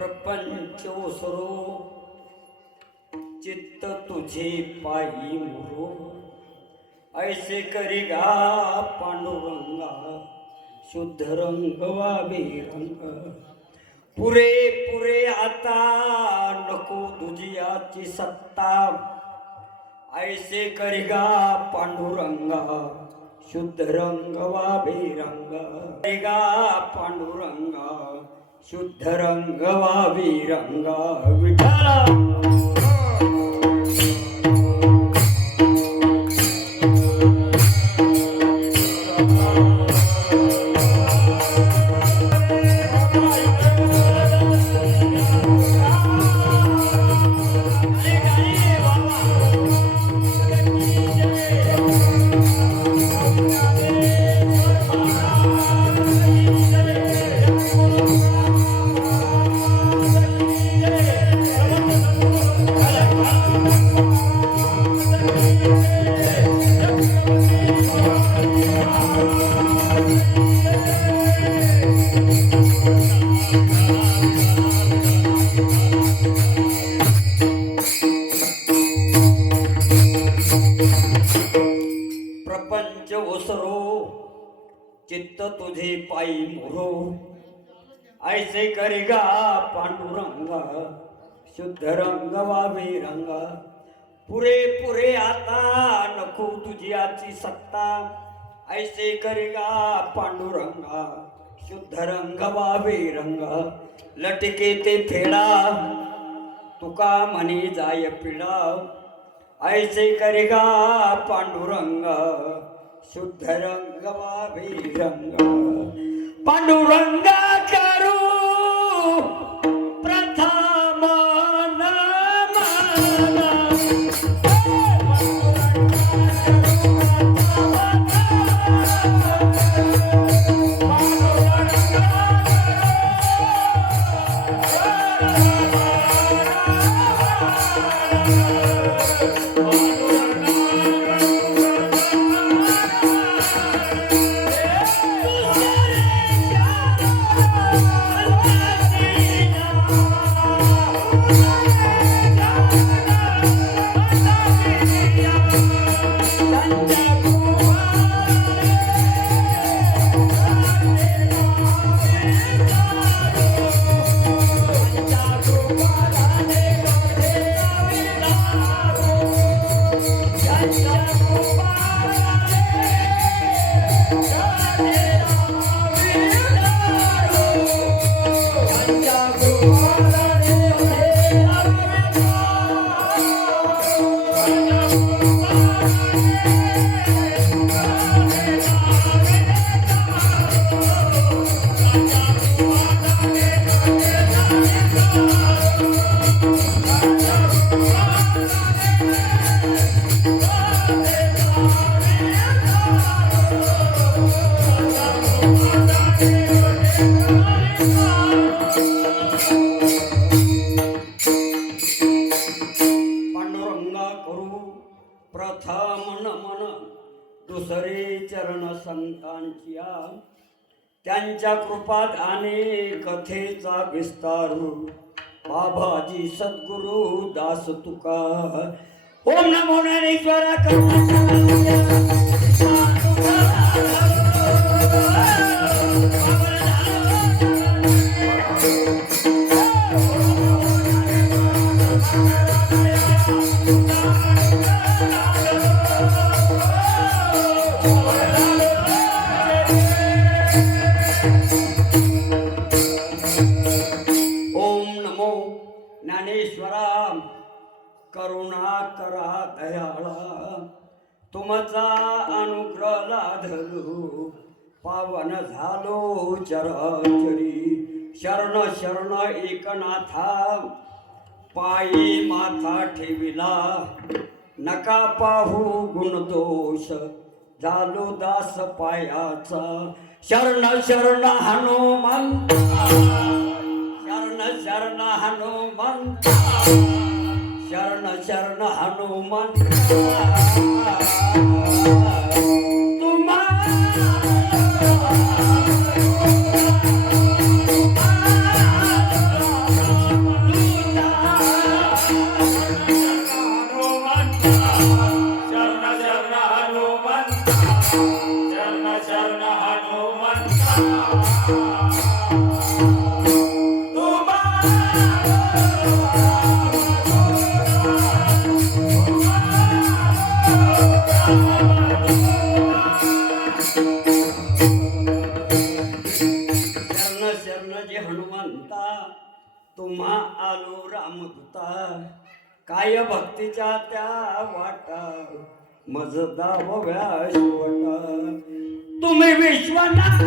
प्रपंच ओसरो चित्त तुझे पायी मोरो ऐसे करी गा पांडुरंगा शुद्ध रंग वावे रंग पुरे पुरे आता नको दुजियाची सत्ता ऐसे करी गा पांडुरंगा शुद्ध रंग वावे रंग करी गा पांडुरंगा शुद्ध रंग वावे रंग विठ्ठला प्रपंच ओसरो चित्त तुझे पायी मोरो ऐसे करिगा पांडुरंगा शुद्ध रंग वावे रंगा पुरे पुरे आता नको तुझी आची सत्ता ऐसे करिगा पांडुरंगा शुद्ध रंग वावे रंगा लटके ते फेडा तुका म्हणी जाय पिडा ऐसे करेगा पांडुरंग शुद्ध रंग वावे रंग पांडुरंग करू प्रथम नमन प्रथम नमन दुसरे चरण संतांच्या त्यांच्या कृपात अनेक कथेचा विस्तारू बाबाजी सद्गुरु दास तुका ओम नमो ज्ञानेश्वरा ज्ञानेश्वरा करुणा करा दयाळा तुमचा अनुग्रह लाधलो पावन झालो चराचरी शरण शरण एकनाथा पायी माथा ठेविला नका पाहू गुण दोष झालो दास पायाचा शरण शरण हनुमंत शरण शरण हनुमंत शरण शरण हनुमंत तुम्हा तुम्हा आलो रामदूता काय भक्तीच्या त्या वाटा मज दावव्या शेवटा तुम्ही विश्वनाथ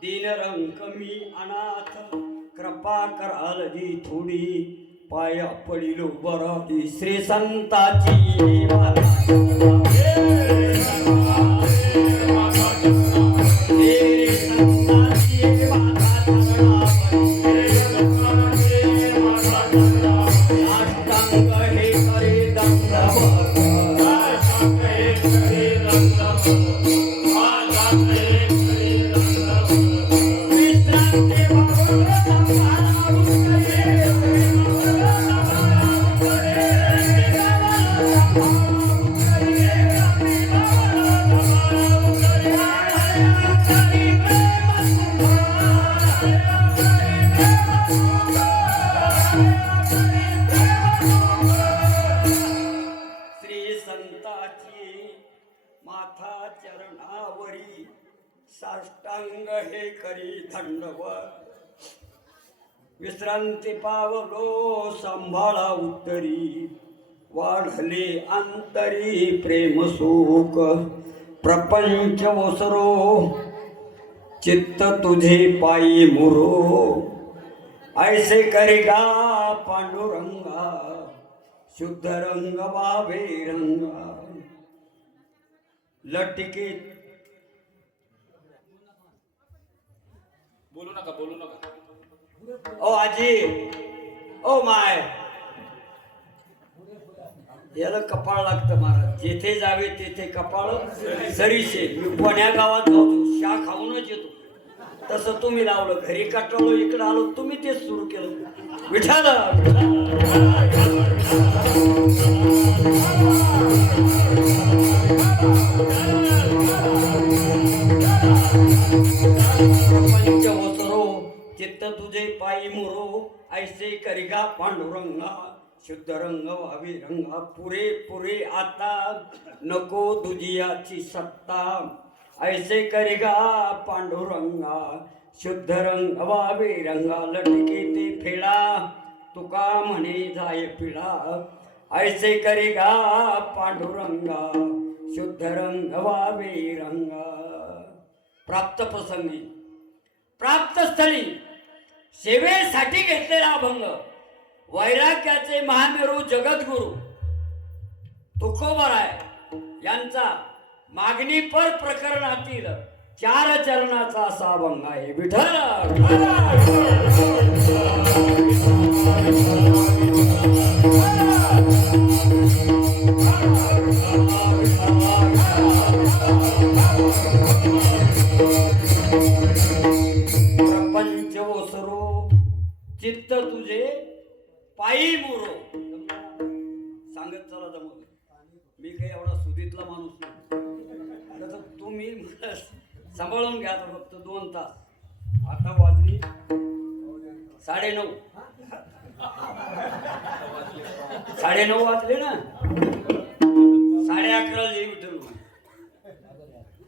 दीनरंक मी अनाथ कृपा कराल जी थोडी पाया पडिलो बराडी श्री संताची माथा चरणावरी साष्टांग हे करी दंडवत विश्रांती पावलो सांभाळा उत्तरी वाढले अंतरी प्रेम सुख प्रपंच ओसरो चित्त तुझे पायी मुरो ऐसे करिगा पांडुरंगा शुद्ध रंग वावे रंगा लटकीत बोलू नका ओ आजी ओ माय याला कपाळ लागतं महाराज जेथे जावे तेथे कपाळ सरीशे मी पुण्या गावात जातो शा खाऊनच येतो तसं तुम्ही लावलं घरी काटवलो इकडं आलो तुम्ही तेच सुरू केलं विठाल प्रपंच ओसरो चित्त तुझे पायी मुरो ऐसे करिगा पांडुरंगा शुद्ध रंग व्हावी रंगा पुरे पुरे आता नको दुजियाची सत्ता ऐसे करिगा पांडुरंगा शुद्ध रंग व्हावी रंगा लटके ते फेडा तुका म्हणे जाय पिढा ऐसे करिगा पांडुरंगा शुद्ध रंग व्हावी रंगा प्राप्त प्रसंगी प्राप्त स्थळी सेवेसाठी घेतलेला अभंग वैराग्याचे महामेरू जगद्गुरु तुकोबराय यांचा मागणी पर प्रकरणातील 4 चरणाचा असा अभंग आहे विठ्ठल प्रपंच ओसरो चित्त तुझे पायी मुरो सांगत चला जमत मी काही एवढा सुधीतला माणूस नाही आता तुम्ही मला सांभाळून घ्या फक्त 2 तास आता वाजली 9:30 9:30 वाजले ना 11:30 येईल विठ्ठल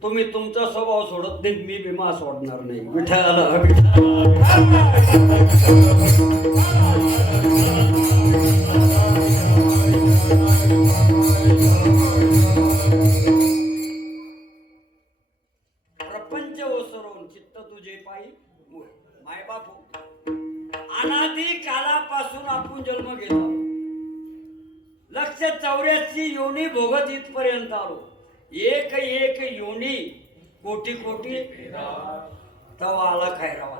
तुम्ही तुमचा स्वभाव सोडत नाही मी भीमा सोडणार नाही विठ्ठल प्रपंच ओसरून चित्त तुझे पायी माय बापू अनादी कालापासून आपण जन्म घेतो 184 योनी भोगत इथपर्यंत आलो एक एक योनी कोटी कोटी तवा आला खायरावा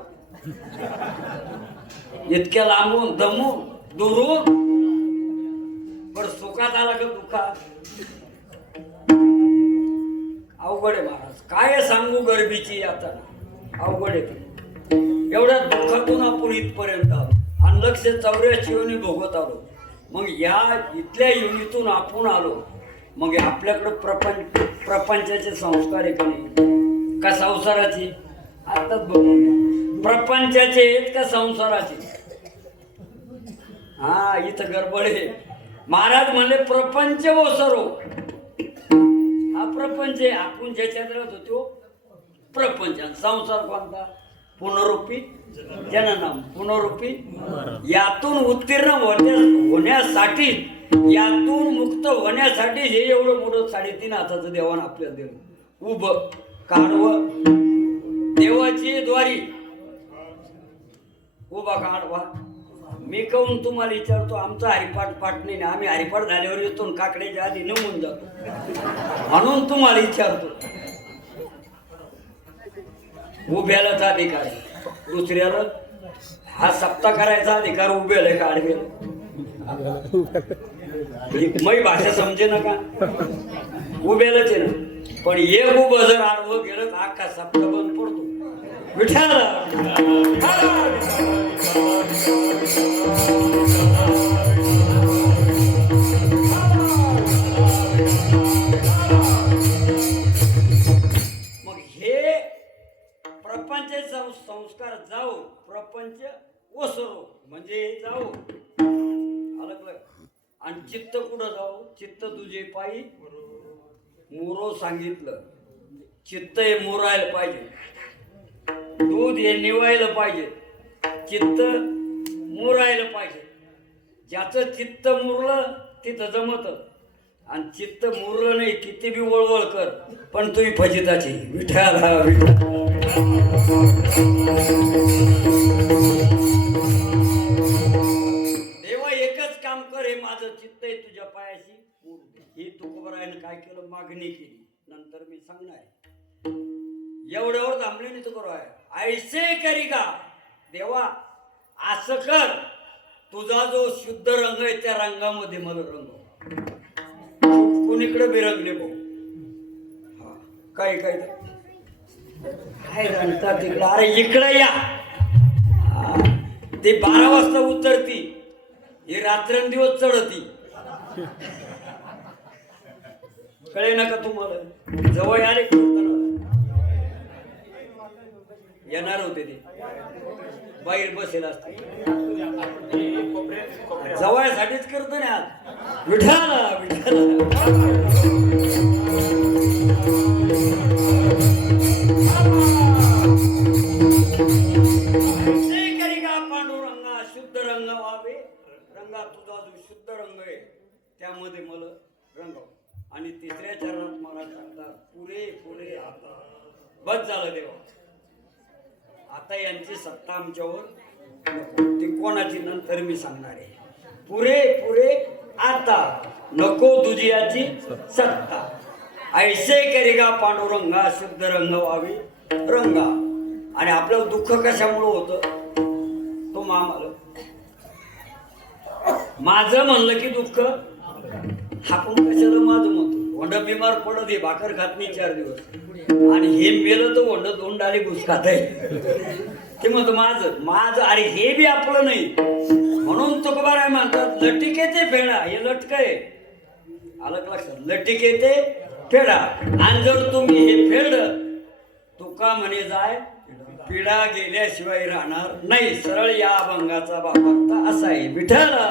इतक्या लांबून दमून दुरून पण सुखात आला का दुःखात? अवघड आहे महाराज, काय सांगू गर्भीची आता अवघड आहे ते. एवढ्या दुःखातून आपण इथपर्यंत आलो आणि लक्ष 84 योनी भोगत आलो. मग या इथल्या योनीतून आपण आलो. मग आपल्याकडं प्रपंचाचे संस्कार आहे का नाही? का संसाराची? आताच बघून घ्या, प्रपंचाचे आहेत का संसाराचे? हा, इथं गडबड आहे. महाराज म्हणले प्रपंच वो सरो. हा प्रपंच आहे, आपण ज्याच्यात राहतो तो प्रपंच. आणि संसार कोणता? पुनरुपी जननाम, पुनरुपी. यातून उत्तीर्ण होण्यासाठी, यातून मुक्त होण्यासाठी हे एवढं मोठं 3.5 हाताचं देवानं आपल्याला दिलं. उभं काढवं देवाची द्वारी, उभा काढवा. मी कहून तुम्हाला विचारतो, आमचा हरिपाठ पाठ नाही, आम्ही हरिपाठ झाल्यावर येतो काकड्याच्या आधी नमून जातो, म्हणून तुम्हाला विचारतो. उभ्यालाच अधिकार आहे, दुसऱ्याला हा सप्ताह करायचा अधिकार उभ्याला का आडव्याला? मै भाषा समजे ना का? उभ्यालाच आहे ना. पण एक उभं जर आडवं गेलं तर अख्खा सप्ताह बंद पडतो. विठाला मग हे प्रपंच संस्कार जाऊ, प्रपंच ओसरो म्हणजे जाऊ अलग. आणि चित्त कुठं जाऊ? चित्त तुझे पायी मोरो सांगितलं. चित्त हे मोरायला पाहिजे, दूध हे निवायला पाहिजे, चित्त मुरायला पाहिजे. ज्याचं चित्त मुरलं तिथं जमत, आणि चित्त मुरलं नाही किती बी वळवळ कर पण तुम्ही फजिताची. विठाला देवा एकच काम कर, हे माझं चित्त आहे तुझ्या पायाशी. ही तुकोबरायनं काय केलं? मागणी केली. नंतर मी सांगणार एवढ्यावर थांबले नाही. तुकोबराय ऐसे करी का देवा, असं कर, तुझा जो शुद्ध रंग आहे त्या रंगामध्ये मला रंग. कुणीकडे बिरंगले भाऊ, काय काय काय रंगतात तिकडं. अरे इकडे या, ते 12 वाजता उतरती, ही रात्रंदिवस चढती. कळे ना का तुम्हाला? जवळ आले येणार होते ते, बाहेर बसेल असते. जवळसाठीच करतो ना आज. विठाला विठाला पांडुरंगा शुद्ध रंग व्हावे. रंगा तुझा जो शुद्ध रंग आहे त्यामध्ये मला रंगव. आणि 3ऱ्या चरणात मला सांगतात पुरे पुरे आता बस झालं देवा, आता यांची सत्ता आमच्यावर नको. ती कोणाची नंतर मी सांगणार आहे. पुरे पुरे आता नको तुझी सत्ता. ऐसे करेगा पांडुरंगा शुद्ध रंग व्हावी रंगा. आणि आपलं दुःख कशामुळं होतं? तो मामाला माझं म्हणलं की दुःख. आपण कशाला माझं म्हणतो? वंड बिमार पडत हे भाकर खात नाही 4 दिवस, आणि हे मेलं तर वंड 2 डाली घुस खात आहे. ते म्हणतो माझं माझं. अरे हे बी आपलं नाही. म्हणून तुकोबाराय म्हणतात लटिके ते फेडा. हे लटक आहे, आलं लक्षात? लटिके ते फेडा. आणि जर तुम्ही हे फेडलं तुका म्हणे जाय पिढा गेल्याशिवाय राहणार नाही. सरळ या अभंगाचा बाबा असा आहे. विठाला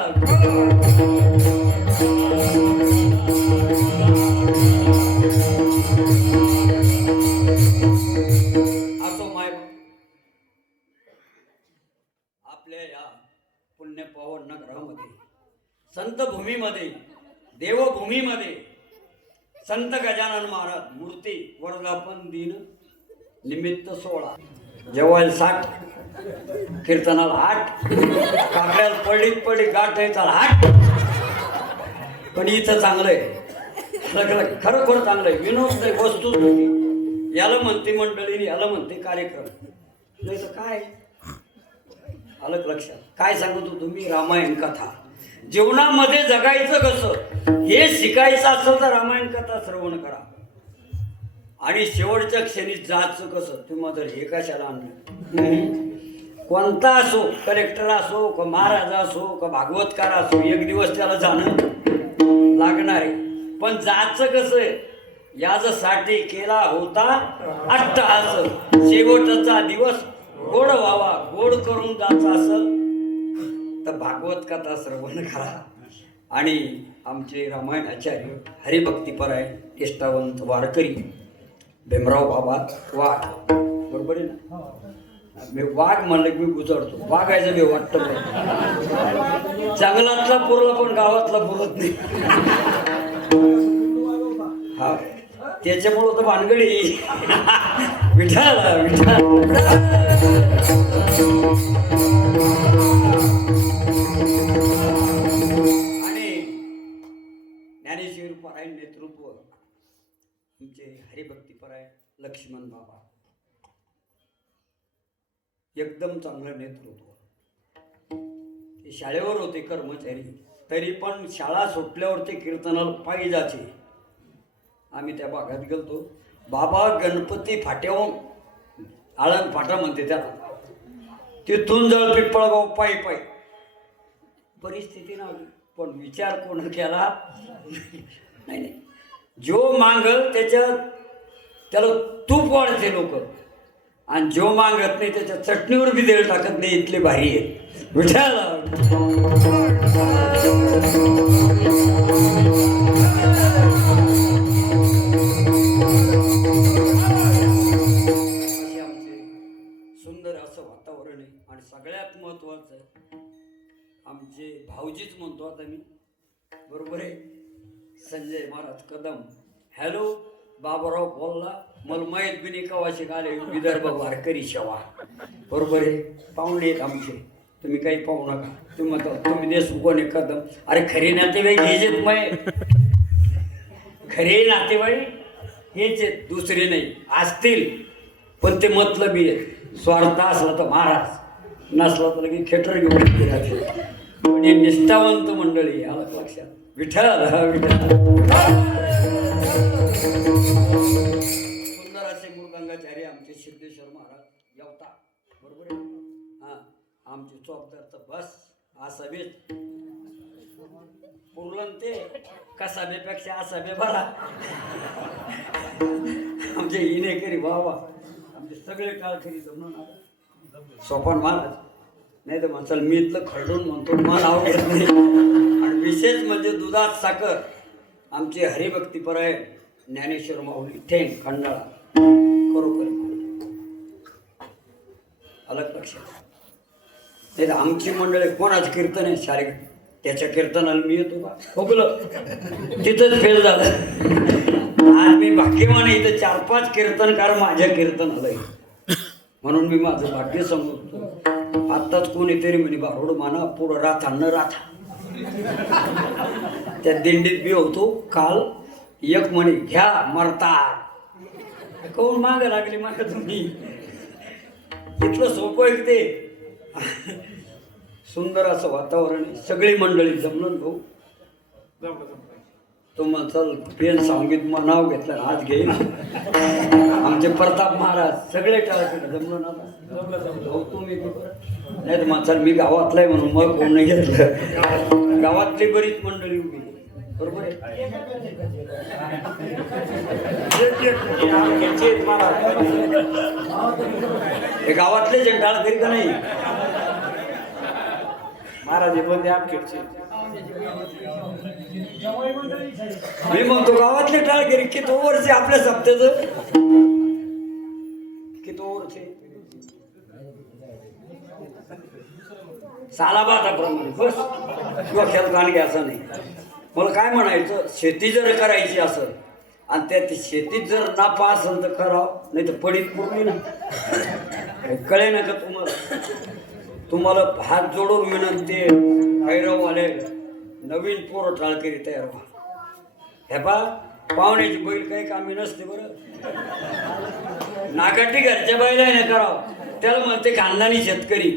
असो माय आपल्या या पुण्य पावन नगरामध्ये, संत भूमीमध्ये, देवभूमीमध्ये संत गजानन महाराज मूर्ती वर्धापन दिन निमित्त 16 जेवायला 60, कीर्तनाला 8, काकड्याला पडली गाठ आहे त्याला 8. पण इथं चांगलं आहे, खरोखर चांगलं आहे. विनोद नाही, वस्तूच नाही. याला म्हणते मंडळी, याला म्हणते कार्यक्रम, नाही तर काय. आलं लक्षात. काय सांगत होतो मी? रामायण कथा. जीवनामध्ये जगायचं कसं हे शिकायचं असेल तर रामायण कथा श्रवण करा. आणि शेवटच्या क्षणी जायचं कसं, तुम्ही तर हे कशाला आणलं? कोणता असो, कलेक्टर असो का महाराजा असो का भागवतकार असो, एक दिवस त्याला जाणं लागणार आहे. पण जायचं कसं आहे यासाठी केला होता अट्टहास. शेवटचा दिवस गोड व्हावा, गोड करून जायचं असेल तर भागवत कथा श्रवण करा. आणि आमचे रामायण आचार्य हरिभक्तीपरायण निष्ठावंत वारकरी भीमराव बाबा वाघ, बरोबर आहे ना? मी वाघ म्हणलं की मी गुजरतो. वाघायचं मी वाटतं नाही. जंगलातला पुरला पण गावातला पुरत नाही. हा, त्याच्यामुळं तर भानगडी. विठाल विठाल. आणि ज्ञानेश्वर परायण नेतृत्व आमचे हरिभक्तीपरायण लक्ष्मण बाबा, एकदम चांगलं नेतृत्व. ते शाळेवर होते कर्मचारी, तरी पण शाळा सुटल्यावर ते कीर्तनाला पायी जायचे. आम्ही त्या भागात गेलतो. बाबा गणपती फाट्याहून, आळंद फाटा म्हणते त्याला, तिथून जळ पिंपळगाव पायी पायी. परिस्थिती नव्हती पण विचार कोण केला नाही नाही. जो मागल त्याला तूप वाढते लोक, आणि जो मागत नाही त्याच्या चटणीवर बी देळ टाकत नाही. इथले भारी आहेत. विठाल. सुंदर असं वातावरण आहे. आणि सगळ्यात महत्वाचं आमचे भाऊजीच म्हणतो आता मी, बरोबर आहे, संजय महाराज कदम. हॅलो बाबाराव बोलला, मला माहीत बी नाही कवाशी आले विदर्भ वारकरी सेवा, बरोबर आहे. पाहुणे आहेत आमचे, तुम्ही काही पाहू नका. तुम्ही म्हणता तुम्ही देशमुख कदम. अरे खरे नातेवाईक हेच आहेत. मग खरे नातेवाईक हेच आहेत, दुसरे नाही. असतील पण ते मतलबी आहेत. स्वार्थ असला तर महाराज, नसला तर लगे खेटर घेऊन फिरायचे. पण हे निष्ठावंत मंडळी, आलं लक्षात. विठ्ठल विठ्ठल. सुंदर असे मृदंगाचार्य आमचे सिद्धेश्वर महाराज येवता, बरोबर आहे. हां, आमचे चौकदार तर बस आसाबेच पुरलन ते कसाबेपेक्षा आसाबे बरा. आमचे इनेकरी बाबा, आमचे सगळे काळकरी जमून सोपान महाराज. नाही तर म्हणसाल मी इथलं खरडून म्हणतो, मला नाव घेत नाही. आणि विशेष म्हणजे दुधात साखर आमचे हरिभक्तीपरायण ज्ञानेश्वर माऊली ठेंग खंडाळा, खरोखर अलग लक्षात. नाही तर आमची मंडळी कोणाचं कीर्तन आहे शाळेत, त्याच्या कीर्तनाला मी येतो का बघलं, तिथंच फेल झालं. आज मी भाग्यवान आहे, इथं 4-5 कीर्तनकार माझ्या कीर्तनाला आहे. म्हणून मी माझं भाग्य समजतो. आत्ताच कोणीतरी म्हणे बारोड माना पुढं राथा न राथा. त्या दिंडीत बी होतो काल. एक म्हणे घ्या मरतार. कोण माग लागली मागा तुम्ही? इथलं सोपं आहे ते. सुंदर असं वातावरण आहे. सगळी मंडळी जमलं भाऊ. तो म्हणचाल पेन सांगित मग नाव घेतलं आज घेईल. आमचे प्रताप महाराज सगळे टाळकडे जमलं ना भाऊ. तुम्ही नाही तर म्हणचाल मी गावातला आहे म्हणून मग कोण नाही घेतलं. गावातली बरीच मंडळी उभी, बरोबर आहे. हे गावातले जे टाळकरी का नाही महाराज बोलते आमखेडचे. मी म्हणतो गावातले टाळकरी किती वर्ष आपल्या सप्त्याचं किती वर्ष सालाबादाप्रमाणे बस डोक्यात गाण घ्यायचं नाही. मला काय म्हणायचं, शेती जर करायची असेल आणि त्यात शेतीत जर नापा असेल तर करावं, नाही तर पडीत पूर्वी ना. कळे ना का तुम्हाला हात जोडून विनंती, भैरववाले नवीन पोरं टाळकरी तयार व्हा. हे पा पाहुण्याची बैल काही कामी नसते बरं. नागाटी घरच्या बैला नाही करावं, त्याला म्हणते खानदानी शेतकरी.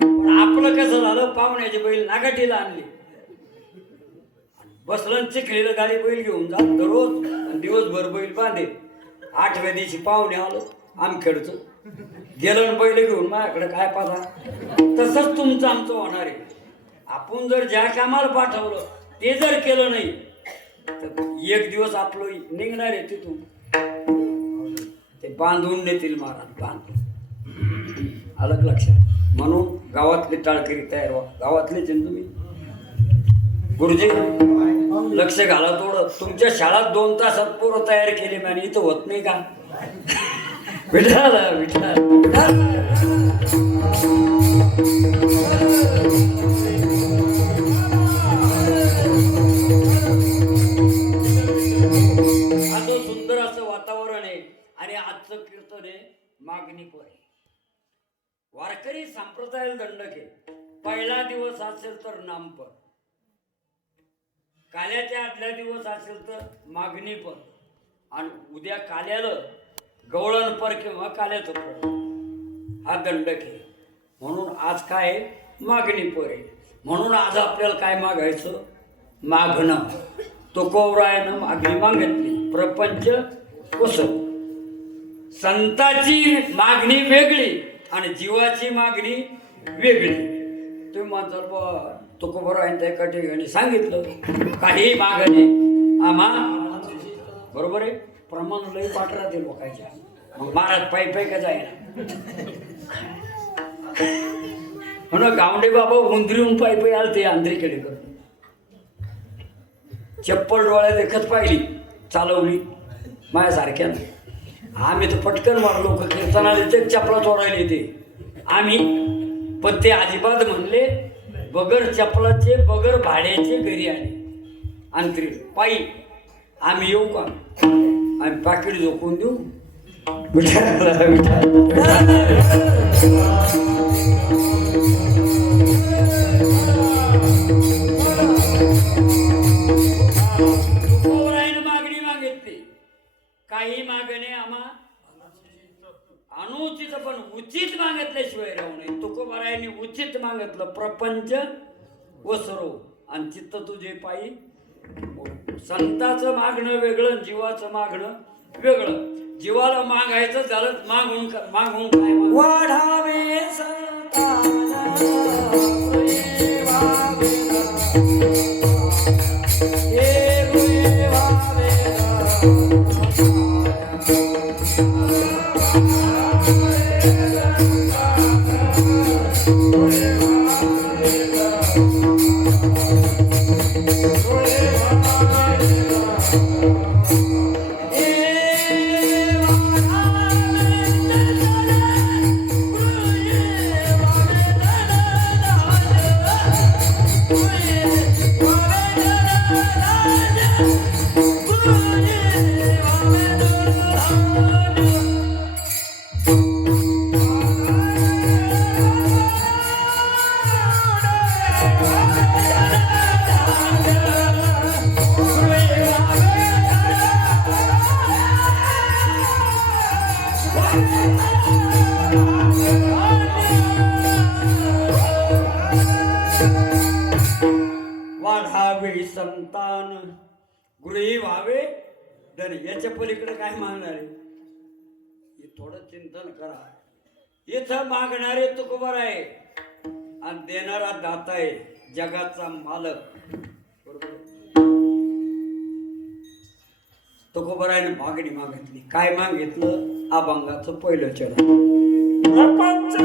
पण आपलं कसं झालं, पाहुण्याचे बैल नागाटीला आणले, बसलं चिखलीला गाडी बैल घेऊन जा दररोज, दिवसभर बैल बांधे. 8व्या दिवशी पाहुणे आलो आमखेडचं, गेलं बैल घेऊन माझ्याकडे काय पाहा. तसंच तुमचं आमचं होणार आहे. आपण जर ज्या कामाला पाठवलं ते जर केलं नाही तर एक दिवस आपलं निघणार आहे तिथून. ते बांधून नेतील महाराज, बांधून. आलं लक्षात? म्हणून गावातली टाळकरी तयार व्हा. गावातलेच आहे तुम्ही. गुरुजी लक्ष घाला थोडं. तुमच्या शाळात 2 तासात पोरं तयार केले आणि इथं होत नाही का? विठाल विठाल आता सुंदर असं वातावरण आहे आणि आजचं कीर्तन आहे मागणीपर आहे. वारकरी संप्रदायाला दंडक आहे. पहिला दिवस असेल तर नामपर, काल्याच्या आदल्या दिवस असेल तर मागणीपर, आणि उद्या काल्याला गवळणपर किंवा काल्याचं पर, हा दंडक आहे. म्हणून आज काय मागणीपर आहे. म्हणून आज आपल्याला काय मागायचं? मागणं. तुकोबरायानं मागणी मागितली, प्रपंच कोसव. संताची मागणी वेगळी आणि जीवाची मागणी वेगळी. तुम्ही म्हणताल बा तुकोबरायांनी त्या एका ठिकाणी सांगितलं काही मागणे आम्हा, बरोबर आहे. प्रमाण लई पाठ राहते लोकांच्या. मग महाराज पायी पायी का जाईना म्हणून गावंडे बाबा उंदरीहून पायी पायी आले ते आंध्रीकडे करतो. चप्पल डोळ्यात देखत पाहिली, चालवली माझ्यासारख्यानं. आम्ही तर पटकन मारलो, कीर्तनाला ते चपला चोरायला येते आम्ही. पण ते अजिबात म्हणले बगर चपलाचे बगर भाड्याचे घरी आले अंतरी पायी. आम्ही येऊ का? आम्ही पाकिट झोकून देऊ. मागणी मागितली, काही मागणे आम्हा अनुचित पण उचित मागितल्याशिवाय राहू नये. तुकोबारायांनी उचित मागितलं, प्रपंच वसरो आणि चित्त तुझे पायी. संताचं मागणं वेगळं, जीवाचं मागणं वेगळं. जीवाला मागायचं झालं मागून मागून काय वाढावे संतान वाढावे संतान गृही व्हावे धन. याच्या पलीकडे काय मागणार आहे? हे थोडं चिंतन करा. इथं मागणारे तुकोबार आहे आणि देणारा दाता आहे, जगाचा मालक. बरोबर. तुकोबाराने मागणी मागितली. काय मागितलं? अभंगाचं पहिलं चरण. प्रपंच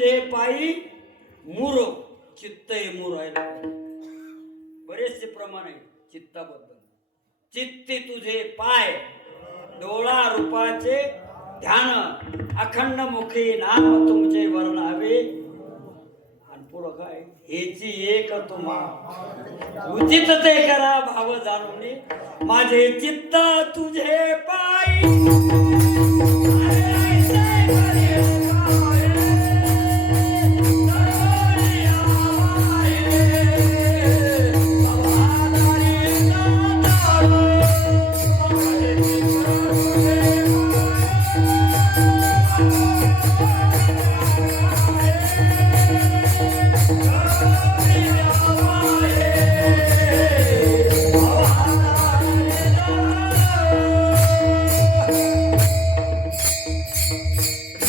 तुझे पायी मुरो चित्त मुरायला. बरेचसे प्रमाण आहे चित्ताबद्दल. चित्ती तुझे पाय डोळा रूपाचे ध्यान अखंड मुखी नाम तुमचे वर्णावे. आणि पुढं काय हेची एक तुम्हा उचित ते करा भाव जाणून माझे चित्त तुझे पायी.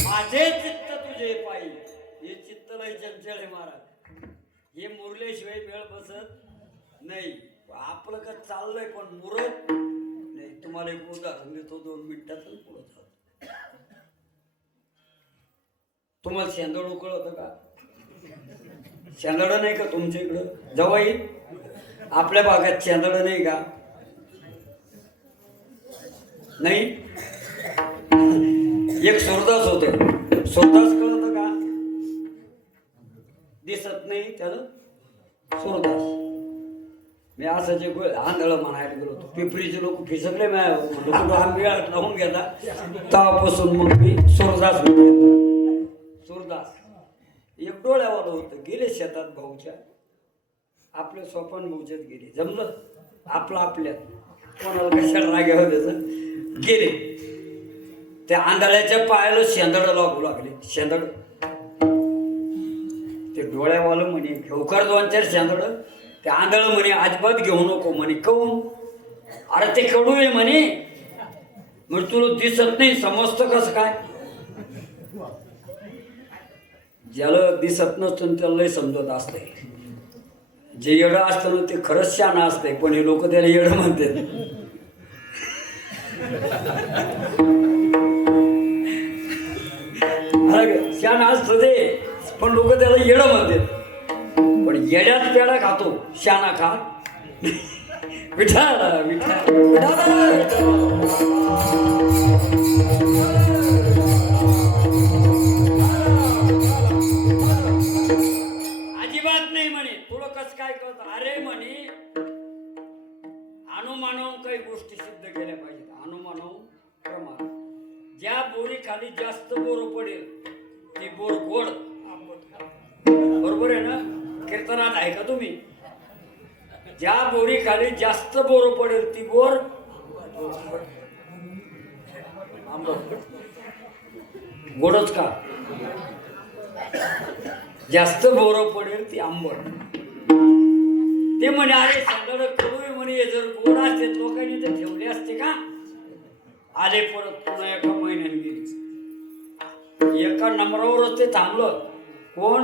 माझे चित्त तुझे पायी. हे चित्त लय चंचल आहे महाराज. हे मुरल्याशिवाय वेळ बसत नाही. आपलं का चाललंय पण मुरत नाही. तुम्हाला एक उदाहरण देतो 2 मिनिटात पुढे जातो. तुम्हाला शेंदळ उकळत का? शेंदळ नाही का तुमच्या इकडं जवाई? आपल्या भागात शेंदळ नाही का? नाही. एक सुरदास होते. सुरदास कळत का? दिसत नाही त्याला सुरदास. मी असं जे आंधळ म्हणायला गेलो होतो. पिपरीचे लोक फिसकले आम्ही वेळात लावून घेता तेव्हापासून मग मी सुरदास सुरदास. एक डोळ्यावाला होतं. गेले शेतात भाऊच्या. आपल्या सोपान भाऊच्यात गेले. जमलं आपलं आपल्यात कोणाला कशाला राग्यावर त्याचं गेले. त्या आंधळ्याच्या पायाला शेंदड लागू लागले. शेंदड ते डोळ्यावालं म्हणे घेऊकर 2-4 शेंदड. ते आंधळ म्हणे अजिबात घेऊ नको म्हणे. काऊन? अरे ते कडू आहे म्हणे. मग तुला दिसत नाही समजतं कसं काय? ज्याला दिसत नसतं त्याला लय समजत असतंय. जे येडं असतं ना ते खरंच शहाणं असतंय. पण हे लोक त्याला येडं म्हणतात. शान असतं ते पण लोक त्याला येडं म्हणतात. पण येड्यात पेडा खातो शाना खात. विठ्ठल विठ्ठल. अजिबात नाही म्हणे. तुला कसं काय कळत? अरे म्हणे अनुमानावून काही गोष्टी सिद्ध केल्या पाहिजेत. अनुमानावून प्रमाण. ज्या बोरी खाली जास्त बोर पडेल ती बोर गोड. बरोबर आहे ना? कीर्तनात आहे का तुम्ही? ज्या बोरी खाली जास्त बोर पडेल ती बोर गोडच का? जास्त बोर पडेल ती आंबट. ते म्हणे अरे सगळं कडू म्हणे. जर गोड असते लोकांनी तर ठेवले असते का? आले परत पुन्हा एका महिन्याने गेली. एका नंबरावरच ते थांबलं. कोण?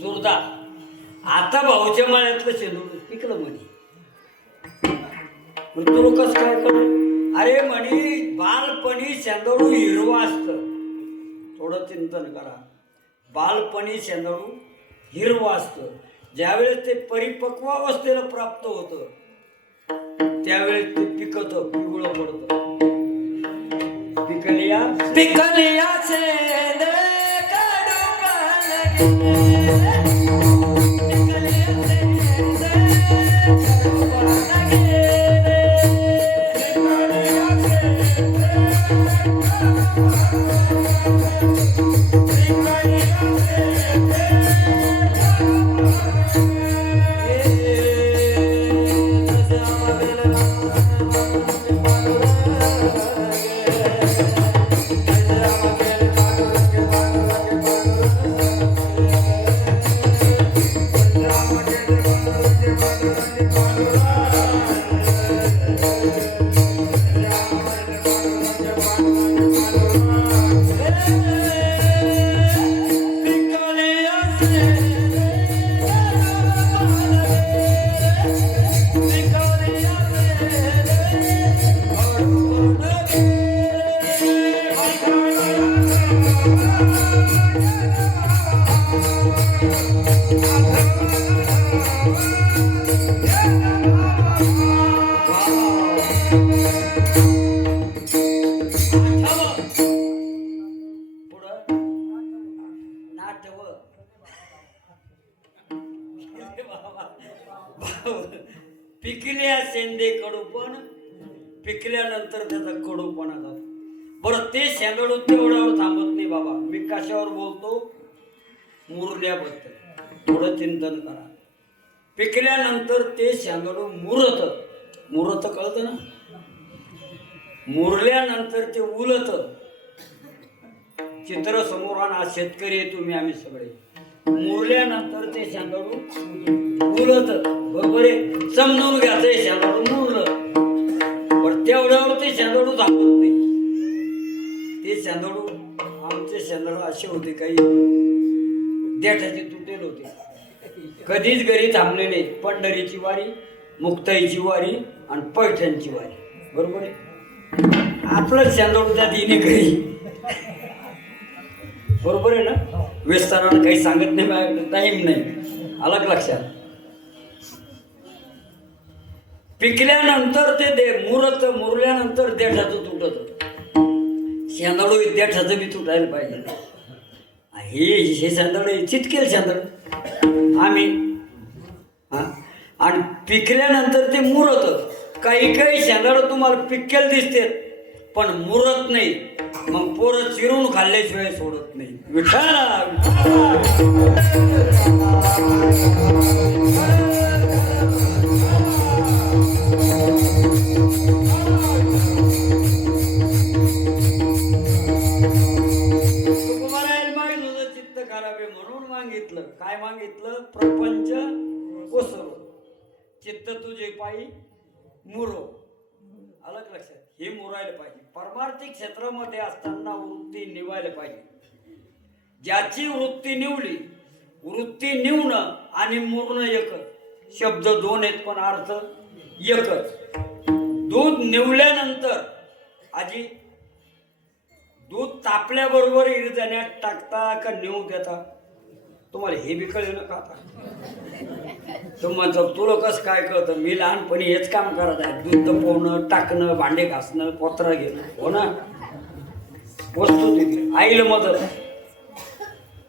सुरदास. आता भाऊच्या मळ्यातलं शेंदूळ पिकलं म्हणे. तुला कसं काय कळलं? अरे म्हणे बालपणी शेंदूळ हिरवं असतं. थोडं चिंतन करा. बालपणी शेंदूळ हिरवं असतं. ज्यावेळेस ते परिपक्व अवस्थेला प्राप्त होतं त्यावेळेस ते पिकतं पिवळं पडतं. पिकलिया पिकलिया छेद अरे बाबा, पिकल्या शेंदे कडू पण पिकल्यानंतर त्याचा कडूपणा जातो. बरं ते शेंदडू तेवढ्यावर थांबत नाही बाबा. मी कशावर बोलतो? मुरल्याबद्दल. थोडं चिंतन करा. पिकल्यानंतर ते शेंदडू मुरत कळतं ना. मुरल्यानंतर ते उलत. चित्र समोर आणा. शेतकरी आहे तुम्ही, आम्ही सगळे. मुरल्यानंतर ते शेंदडू उलत. बरोबर आहे. समजून घ्या ते शेंदडू मुरलं. पण तेवढ्यावर ते शेंदडू थांबत नाही. ते शेंदडू, आमचे शेंदडू असे होते, काही देठाचे तुटेल होते. कधीच घरी थांबले नाही. पंढरीची वारी, मुक्ताईची वारी आणि पैठणची वारी. बरोबर आहे. आपलं शेंदडू त्या तिने घरी. बरोबर आहे ना. विस्तारानं काही सांगत नाही, माझ्याकडे टाईम नाही. अलग लक्षात. पिकल्यानंतर ते मुरल्यानंतर देठाचं तुटत. शेंदडू देठाचं बी तुटायला पाहिजे. हे शेंदडू चिटकेल शेंदडू आम्ही. आणि पिकल्यानंतर ते मुरत. काही शेंदडू तुम्हाला पिकेल दिसते पण मुरत नाही. मग पोरं चिरून खाल्ल्याशिवाय सोडत नाही. विठाला चित्त करावे म्हणून मागितलं. काय मागितलं? प्रपंच ओसरो, चित्त तुझे पायी मुरो. अलग लक्षात. हे मुरायला पाहिजे. परमार्थिक क्षेत्रामध्ये असताना वृत्ती निवायला पाहिजे. ज्याची वृत्ती निवली, वृत्ती निवणं आणि मुरणं एकच. शब्द दोन आहेत पण अर्थ एकच. दूध निवल्यानंतर आजी दूध तापल्याबरोबर इरजाण्यात टाकता का नेऊ देता? तुम्हाला हे बी कळलं का? आता तुम्हाला तुला कसं काय कळतं? मी लहानपणी हेच काम करत आहे. दूध तपवणं, टाकणं, भांडे घासणं, पोतरा घेणं. हो ना. वस्तू दिली आईला मदत.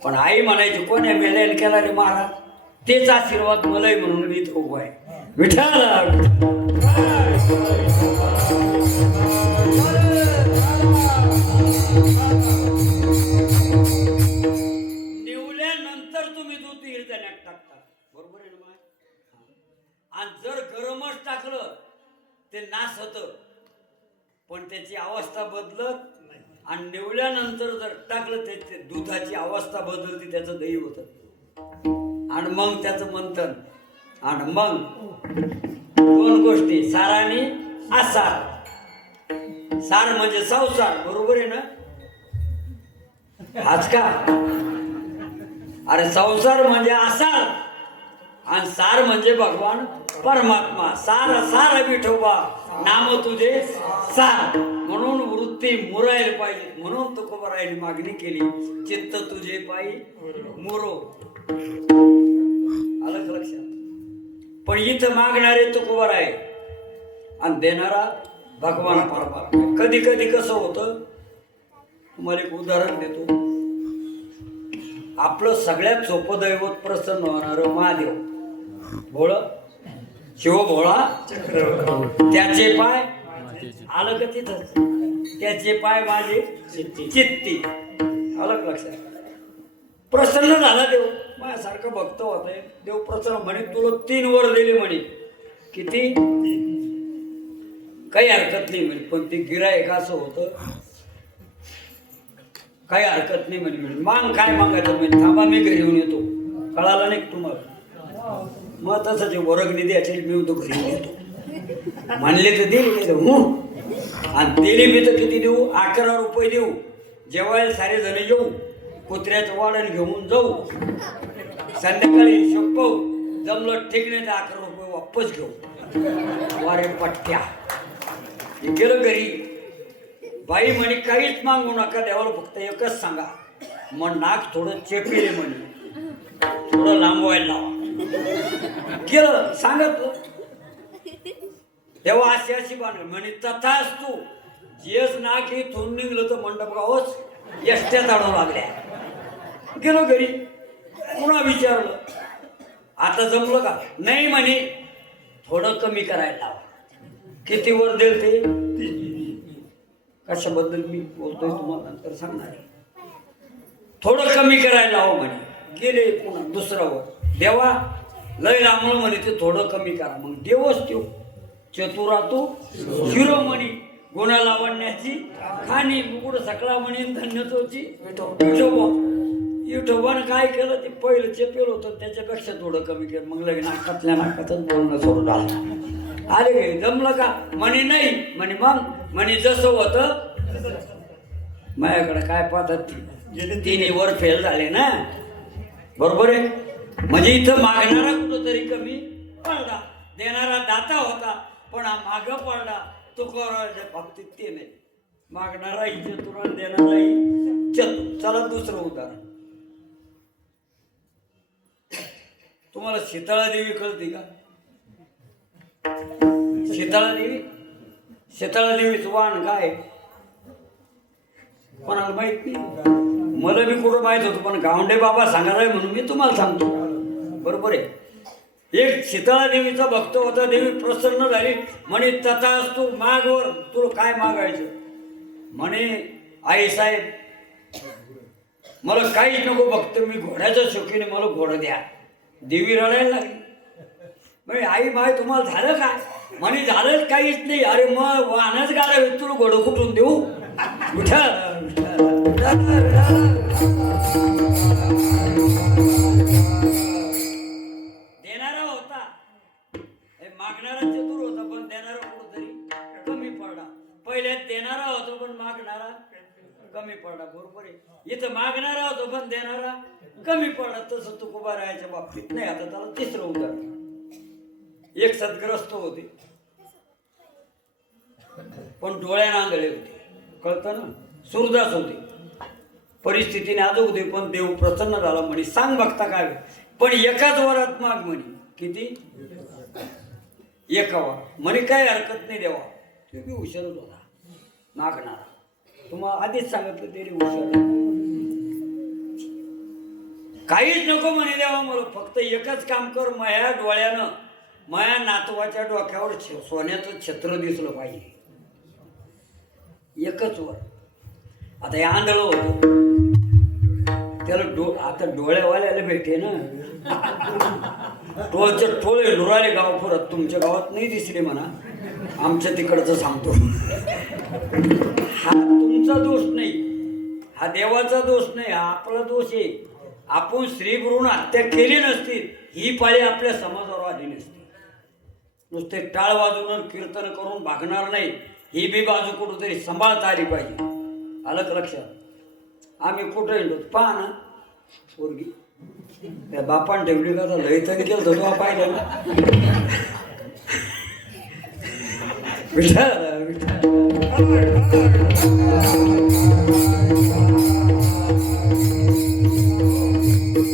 पण आई म्हणायची कोण्या मेल्याने केला रे महाराज? तेच आशीर्वाद मलाही म्हणून मी इथं उभा आहे. विठाला निवल्यानंतर तुम्ही दूध इरजाण्यात टाकता. बरोबर आहे ना. आणि जर गरमच टाकलं ते नास होतं पण त्याची अवस्था बदलत नाही. आणि निवल्यानंतर जर टाकलं ते दुधाची अवस्था बदलते, त्याचं दही होतं. आणि मग त्याचं मंथन. आणि मग दोन गोष्टी, सार आणि आसार. सार म्हणजे संसार. बरोबर आहे ना. आज का अरे संसार म्हणजे आसार आणि सार म्हणजे भगवान परमात्मा. सार विठोबा नाम तुझे सार. म्हणून वृत्ती मुरायला पाहिजे. म्हणून तुकोबारायांनी मागणी केली, चित्त तुझे पायी मुरो. अलग लक्षात. पण इथं मागणारे तुकोबाराय आणि देणारा भगवान परमात्मा. कधी कधी कसं होतं, तुम्हाला एक उदाहरण देतो. आपलं सगळ्यात सोपं दैवत प्रसन्न होणार महादेव. भोळ शिव भोळा त्याचे पाय आलं का तिथंच. त्याचे पाय माझे चित्ती. अलग लक्षात. प्रसन्न झाला देव. माझ्यासारखं भक्त होतंय. देव प्रसन्न म्हणे तुला 3 वर दिले म्हणे. किती? काही हरकत नाही म्हणे. पण ते गिऱ्हाईक असं होतं, काही हरकत नाही म्हणे. मांग काय मागायचं म्हणजे थांबा मी घरी येऊन येतो. कळालं नाही तुम्हाला? मग तसंच वर्गणी द्यायची, मी तो घरी येऊन येतो. म्हणले तर दिले हो. आणि दिले मी तर किती देऊ? 11 रुपये देऊ. जेवायला सारे जण येऊ. कुत्र्याचं वाढण घेऊन जाऊ. संध्याकाळी हिशोब पाहू. जमलं ठीक नाही तर 11 रुपये वापस घेऊ. वारे पट्ट्या. गेलं घरी. बाई म्हणे काहीच मागू नका देवाला, फक्त एकच सांगा. मग नाक थोडं चेपिले म्हणे, थोडं लांबवायला लावा. गेलं सांगत तेव्हा अशी बांध म्हणे तथाच तू. जेच नाक हे थोडून निघलं तर मंडप गावच एसट्या ताडू लागल्या. गेलो घरी. पुन्हा विचारलं आता जमलं का? नाही म्हणे थोडं कमी करायला लावा. किती वर देईल ते? कशाबद्दल मी बोलतोय तुम्हाला नंतर सांगणार आहे. थोडं कमी करायला लावा म्हणे. गेले पुन्हा दुसरा वर. देवा लय लांबलं म्हणे ते थोडं कमी करा. मग देवच तो चतुरातो शिरोमणी गुणा लावण्याची खाणी मुकुड सकळा म्हणे धन्यतोची विठोबा. विठोबानं काय केलं ते पहिलं चेपेल होतं त्याच्यापेक्षा थोडं कमी केलं. मग लगे नाकातल्या नाकातच बोलणं सोडून आलं. अरे गे जमलं का? म्हणे नाही म्हणे. मग म्हणे जसं होतं माझ्याकडे काय पाहतात तिन्ही वर फेल झाले ना. बरोबर आहे. म्हणजे इथं मागणारा कुठंतरी कमी पडला. देणारा दाता होता पण हा माग पडला. तुकोबाच्या बाबतीत ते नाही. मागणाराही चतुर देणाराही चतुर. चला दुसरं उदाहरण. तुम्हाला शीतळा देवी कळते का? शीतळा देवी. शीतळा देवीचं वाण काय? कोणाला माहित नाही. मला बी कुठं माहित होतं पण गावंडे बाबा सांगायला म्हणून मी तुम्हाला सांगतो. बरोबर आहे. एक शीतळा देवीचा भक्त होता. देवी प्रसन्न झाली. म्हणे तथाच तू मागवर तुला काय मागायचं? म्हणे आई साहेब मला काहीच नको भक्त मी घोड्याचा शौकीन मला घोडं द्या. देवी रडायला लागली. म्हणजे आई माय तुम्हाला झालं काय? म्हणे झालंच काहीच नाही. अरे मग वाहनच गाडा तुला घोडं कुठून देऊ? विठ्ठल देणारा होता. मागणारा चतुर होता पण देणारा कुठंतरी कमी पडला. पहिले देणारा होता पण मागणारा कमी पडला. बरोबर आहे. इथं मागणारा होता पण देणारा कमी पडला. तसं तुकोबारायाच्या बाबतीत नाही. आता त्याला तिसरं उदाहरण. एक सद्ग्रस्त होते पण डोळ्यानं आंधळे होते. कळतं ना. सुरदास होते. परिस्थितीने आजू होते पण देव प्रसन्न झाला. म्हणे सांग बघता काय पण एकाच वरात माग म्हणे. किती? एका वर. म्हणे काय हरकत नाही देवा. ते बी हुशारच होता मागणारा. तुम्हाला आधीच सांगितलं तरी हुशार. काहीच नको म्हणे देवा मला फक्त एकच काम कर. माया डोळ्यानं माया नातवाच्या डोक्यावर सोन्याचं छत्र दिसलं पाहिजे. एकच वर. आता हे आंधळ होत त्याला आता डोळ्यावाल्याला भेटे ना. टोळचे टोळे डुराले गाव परत. तुमच्या गावात नाही दिसले म्हणा. आमच्या तिकडचं सांगतो. हा तुमचा दोष नाही. हा देवाचा दोष नाही. हा आपला दोष आहे. आपण स्त्री भ्रूण हत्या केली नसती ही पाळी आपल्या समाजावर आली नसती. नुसते टाळ वाजवून कीर्तन करून भागणार नाही. ही बी बाजू कुठंतरी सांभाळता आली पाहिजे. आलं का लक्षात? आम्ही कुठं येलो पहा ना पोरगी त्या बापान ठेवली का लय तरी केलं तो पाहिलं ना. विठ्ठल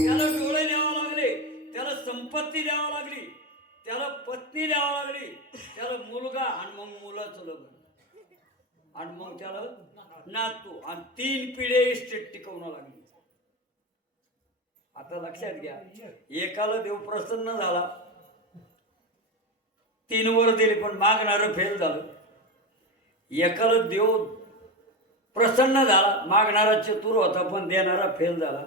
त्याला डोळे द्यावं लागले. त्याला संपत्ती द्यावं लागली. त्याला पत्नी द्यावं लागली. त्याला मुलगा आणि मग मुलाचं लग्न आणि मग त्याला नातू आणि 3 पिढ्या इस्टेट टिकवणं लागली. आता लक्षात घ्या. एकाला देव प्रसन्न झाला 3 वर दिले पण मागणारं फेल झालं. एकाला देव प्रसन्न झाला मागणारा चतुर होता पण देणारा फेल झाला.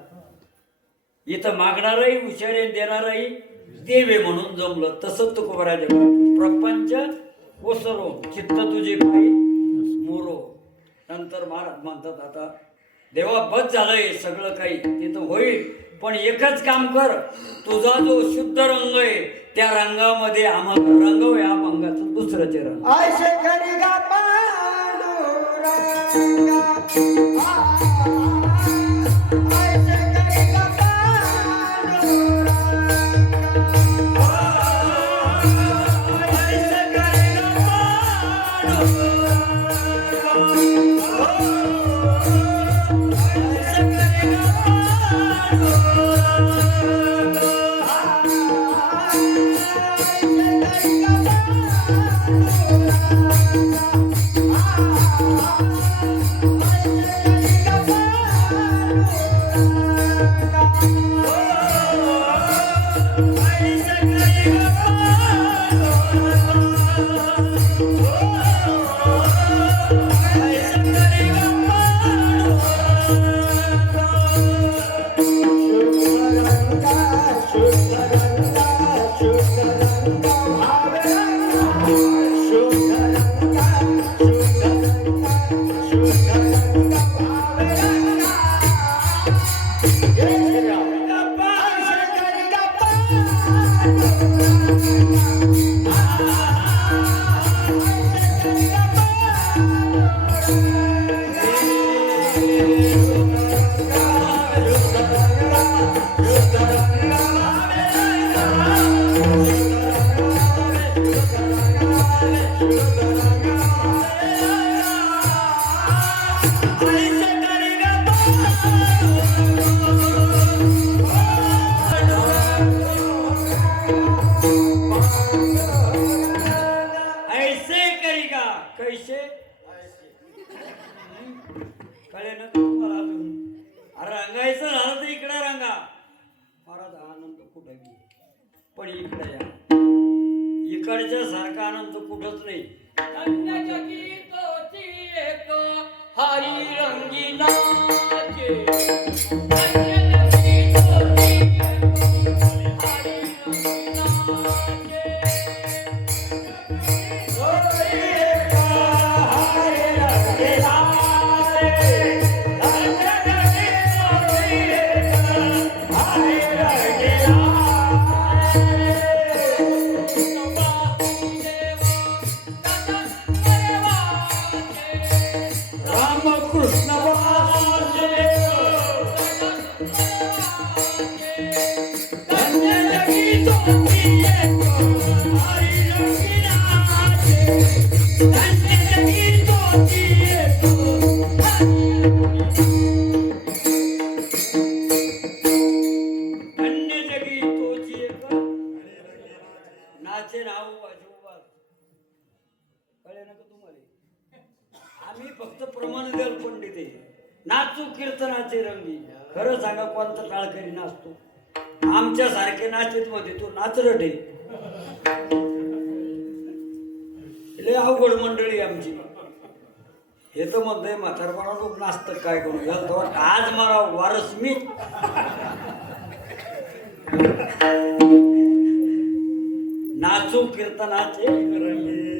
इथं मागणाराही हुशार आहे देणाराही देवे म्हणून जमलं. तसंच तुकोबाराजे प्रपंच ओसरो चित्त तुझे पायी मोरो. नंतर महाराज म्हणतात आता देवा बस झालंय सगळं काही ते तर होईल पण एकच काम कर. तुझा जो शुद्ध रंग आहे त्या रंगामध्ये आम्हाला रंगव. या भंगाचं दुसरं रंग कळे ना तुम्हाला अजून? अरे रंगायचं झालं तर इकडे रंगा. महाराज आनंद कुठं बी पण इकडे या. इकडच्या सारखा आनंद कुठंच नाही. अन्य जगी तोची एक हरी रंगी नाचे. अन्य जगी तोची एक हरी रंगी नाचे. तोची एक हरी रंगी नाचे. अन्य जगी तोची एक हरी रंगी नाचे. रामकृष्ण अन्य जगी तोची एक नाचे नाव वाजवून. कळे ना का तुम्हाला? आम्ही फक्त प्रमाण द्याल पंडित आहे. नाचू कीर्तनाचे रंगी. खरं सांगा कोणता टाळकरी नाचतो? आमच्या सारखे नाचत मध्ये तो नाचरट आहे. लय अवघड मंडळी आमची. हे तर म्हणतंय म्हातारपणा लोक नाचतं काय करू घाल तो आज मला वारस मी. नाचू कीर्तनाचे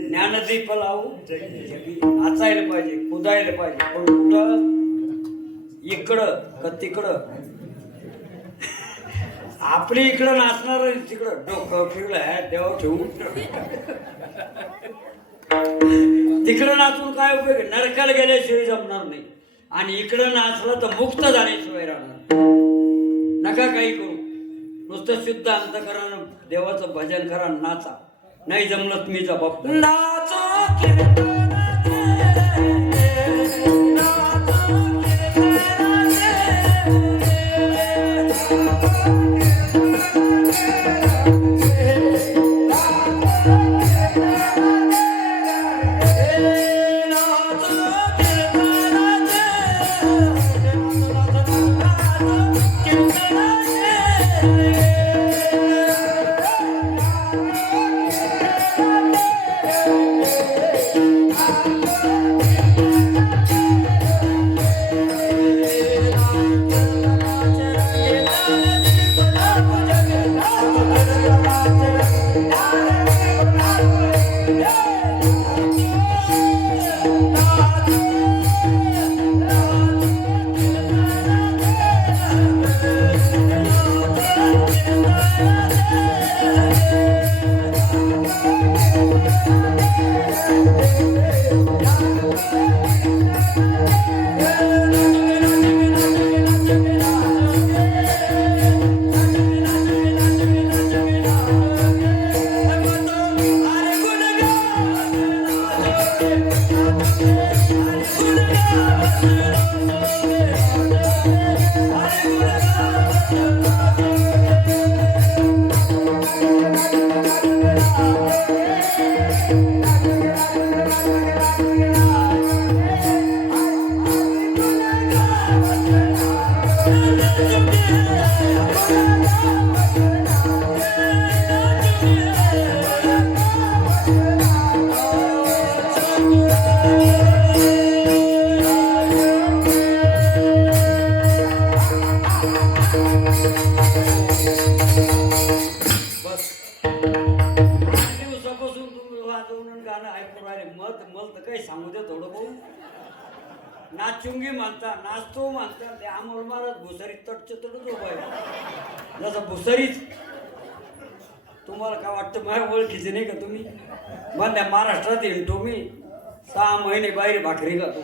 ज्ञानदीप लावू जगी. नाचायला पाहिजे, कुदायला पाहिजे, पण कुठं? इकडं का तिकडं? आपली इकडं नाचणार तिकडं डोकं फिरलं देव ठेवून. तिकडं नाचून काय उपयोग आहे? नरकाला गेल्याशिवाय जमणार नाही. आणि इकडं नाचलं तर मुक्त झाल्याशिवाय राहणार. नका काही करू, नुसतं शुद्ध अंतकरण देवाचं भजन करा, नाचा. नाही जमलं मी जबाबदार. नाचो कीर्तनाचे. नाचो नाचुंगी म्हणता, नाचतो म्हणता. ते आमोल महाराज भुसारी तटचे तटच उभा आहे जसं भुसारीच. तुम्हाला काय वाटतं माझ्या ओळखीचे नाही का तुम्ही? म्हणल्या महाराष्ट्रात येतो मी 6 महिने बाहेर भाकरी खातो,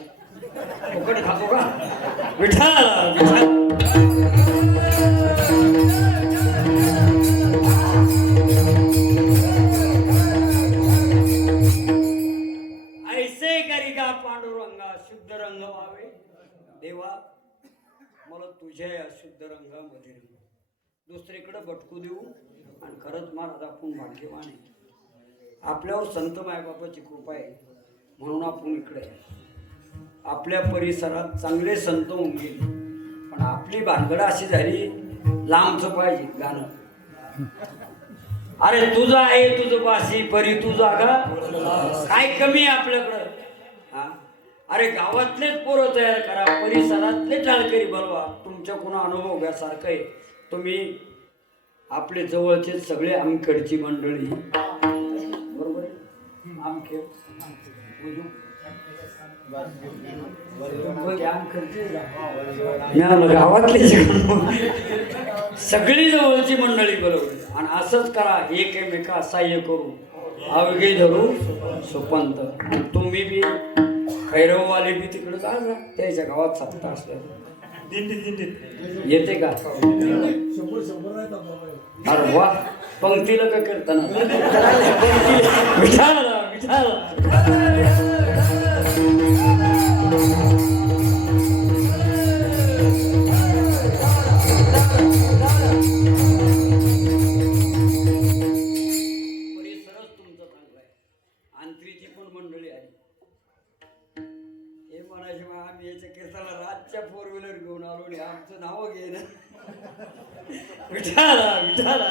फुकट खातो का? विठ्ठल ऐसे करी का पांडुरंगा शुद्ध रंग व्हावे. देवा मला तुझ्या या शुद्ध रंगामध्ये दुसरीकडे भटकू देऊ. आणि खरंच महाराज आपण भाग्यवान आहे, आपल्यावर संत मायबापाची कृपा आहे म्हणून आपण इकडे आहे. आपल्या परिसरात चांगले संत होऊन गेले, पण आपली भानगड अशी झाली लांबचं पाहिजे गाणं. अरे तुझं आहे तुझं बाशी परी तू जागा, काय कमी आहे आपल्याकडं? हा, अरे गावातलेच पोरं तयार करा, परिसरातले टाळकरी बोलवा. तुमच्या कोणा अनुभव घ्यासारखं आहे. तुम्ही आपले जवळचे सगळे आमकडची मंडळी बरोबर आहे. आमखेड गावातले सगळी जवळची मंडळी बरोबर. आणि असंच करा, एकमेका सहाय्य करू, अवघे धरू सुपंत. तुम्ही बी खैरववाले बी तिकडे जा ना, त्याच्या गावात सत्ता असल्या येते का? अरे वा, पंक्तीला का करताना विचारा विचारा. फोर व्हीलर घेऊन आलो आणि आमचं नाव घे ना. विठाला विठाला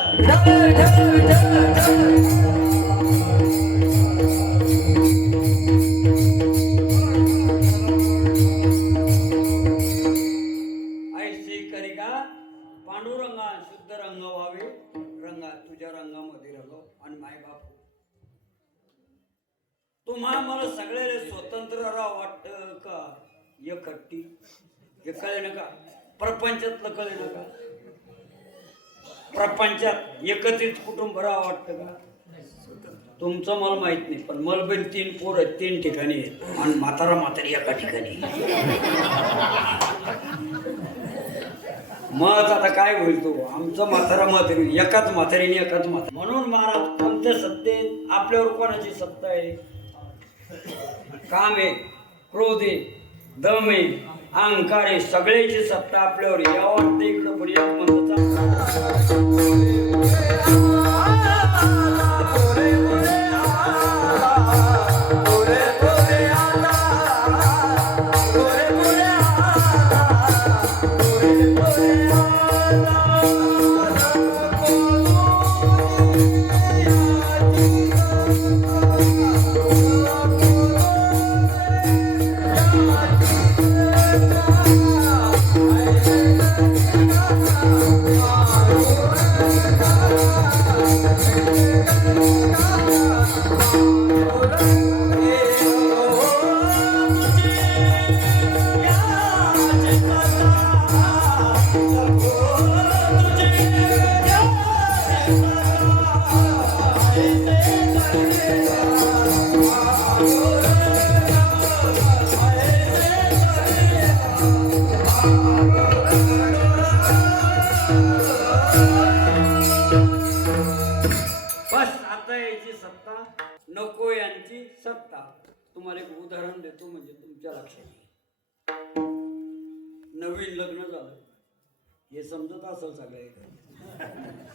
ऐसे करी का पांडुरंगा शुद्ध रंग व्हावे, रंगा तुझ्या रंगामध्ये रंगव. आणि माय बाप तुम्हा मला सगळ्याला स्वतंत्र राहावं वाटतं का? एकट्टी हे कळे ना का? प्रपंचातलं कळे ना का? प्रपंचात एकत्रित कुटुंब राहावं वाटतं का? तुमचं मला माहित नाही, पण मला पण 3 पोरं 3 ठिकाणी आहेत आणि म्हातारा म्हातारी एका ठिकाणी. मग आता काय होईल? तो आमचं म्हातारा म्हातारी एकाच म्हातारीने एकाच म्हातारी. म्हणून महाराज कोणत्या सत्तेत आपल्यावर कोणाची सत्ता आहे? काम आहे, क्रोध आहे, दम आहे, अहंकार आहे, सगळ्याची सत्ता आपल्यावर. या वाटतं इकडं पण एक म्हणतो नको यांची सत्ता. तुम्हाला एक उदाहरण देतो म्हणजे तुमच्या लक्षात येईल. नवीन लग्न झालं हे समजत असेल सगळं,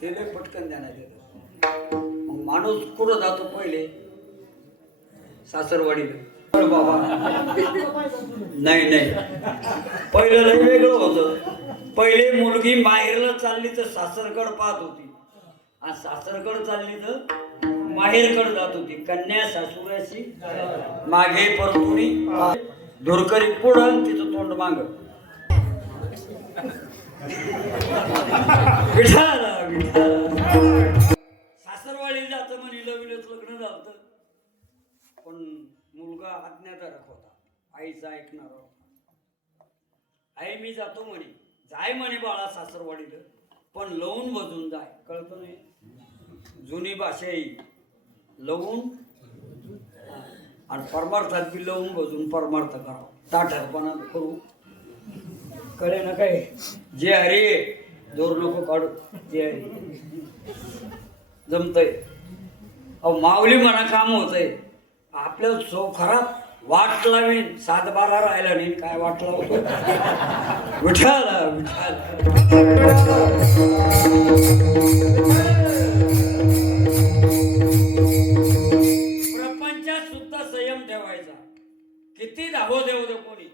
हे लय पटकन ध्यानात येतं. मग माणूस कुठं जातो? पहिले सासरवाडीला. बाबा नाही नाही, पहिलं लय वेगळं होतं. पहिले मुलगी माहेरला चालली तर सासरकड पाहत होती, आणि सासरकड चालली तर माहेरकडे जात होती. कन्या सासूराशी मागे परतुनी, धुरकरी पुढं तिचं तोंड माग. सासरवाडी जात म्हणे नवीनच लग्न झालं, पण मुलगा आज्ञाधारक होता, आईचा ऐकणार होता. आई मी जातो म्हणे, जाय म्हणे बाळा सासरवाडीला, पण लवून बजून जाय. कळतं नाही? जुनी भाषा येईल लवून, आणि परमार्थात बी लवून बजून परमार्थ करावं. ताठरपणा करू, कळे ना काय? जे हरे दोर नको काढू, जे हरे जमतंय. अहो माऊली म्हणा काम होतंय आपल्या खराब वाट लावीन. 7-12 राहिला नाही, काय वाट लावतो? विठाला विठाला. प्रपंचात सुद्धा संयम ठेवायचा. किती धावो देऊ दे कोणी,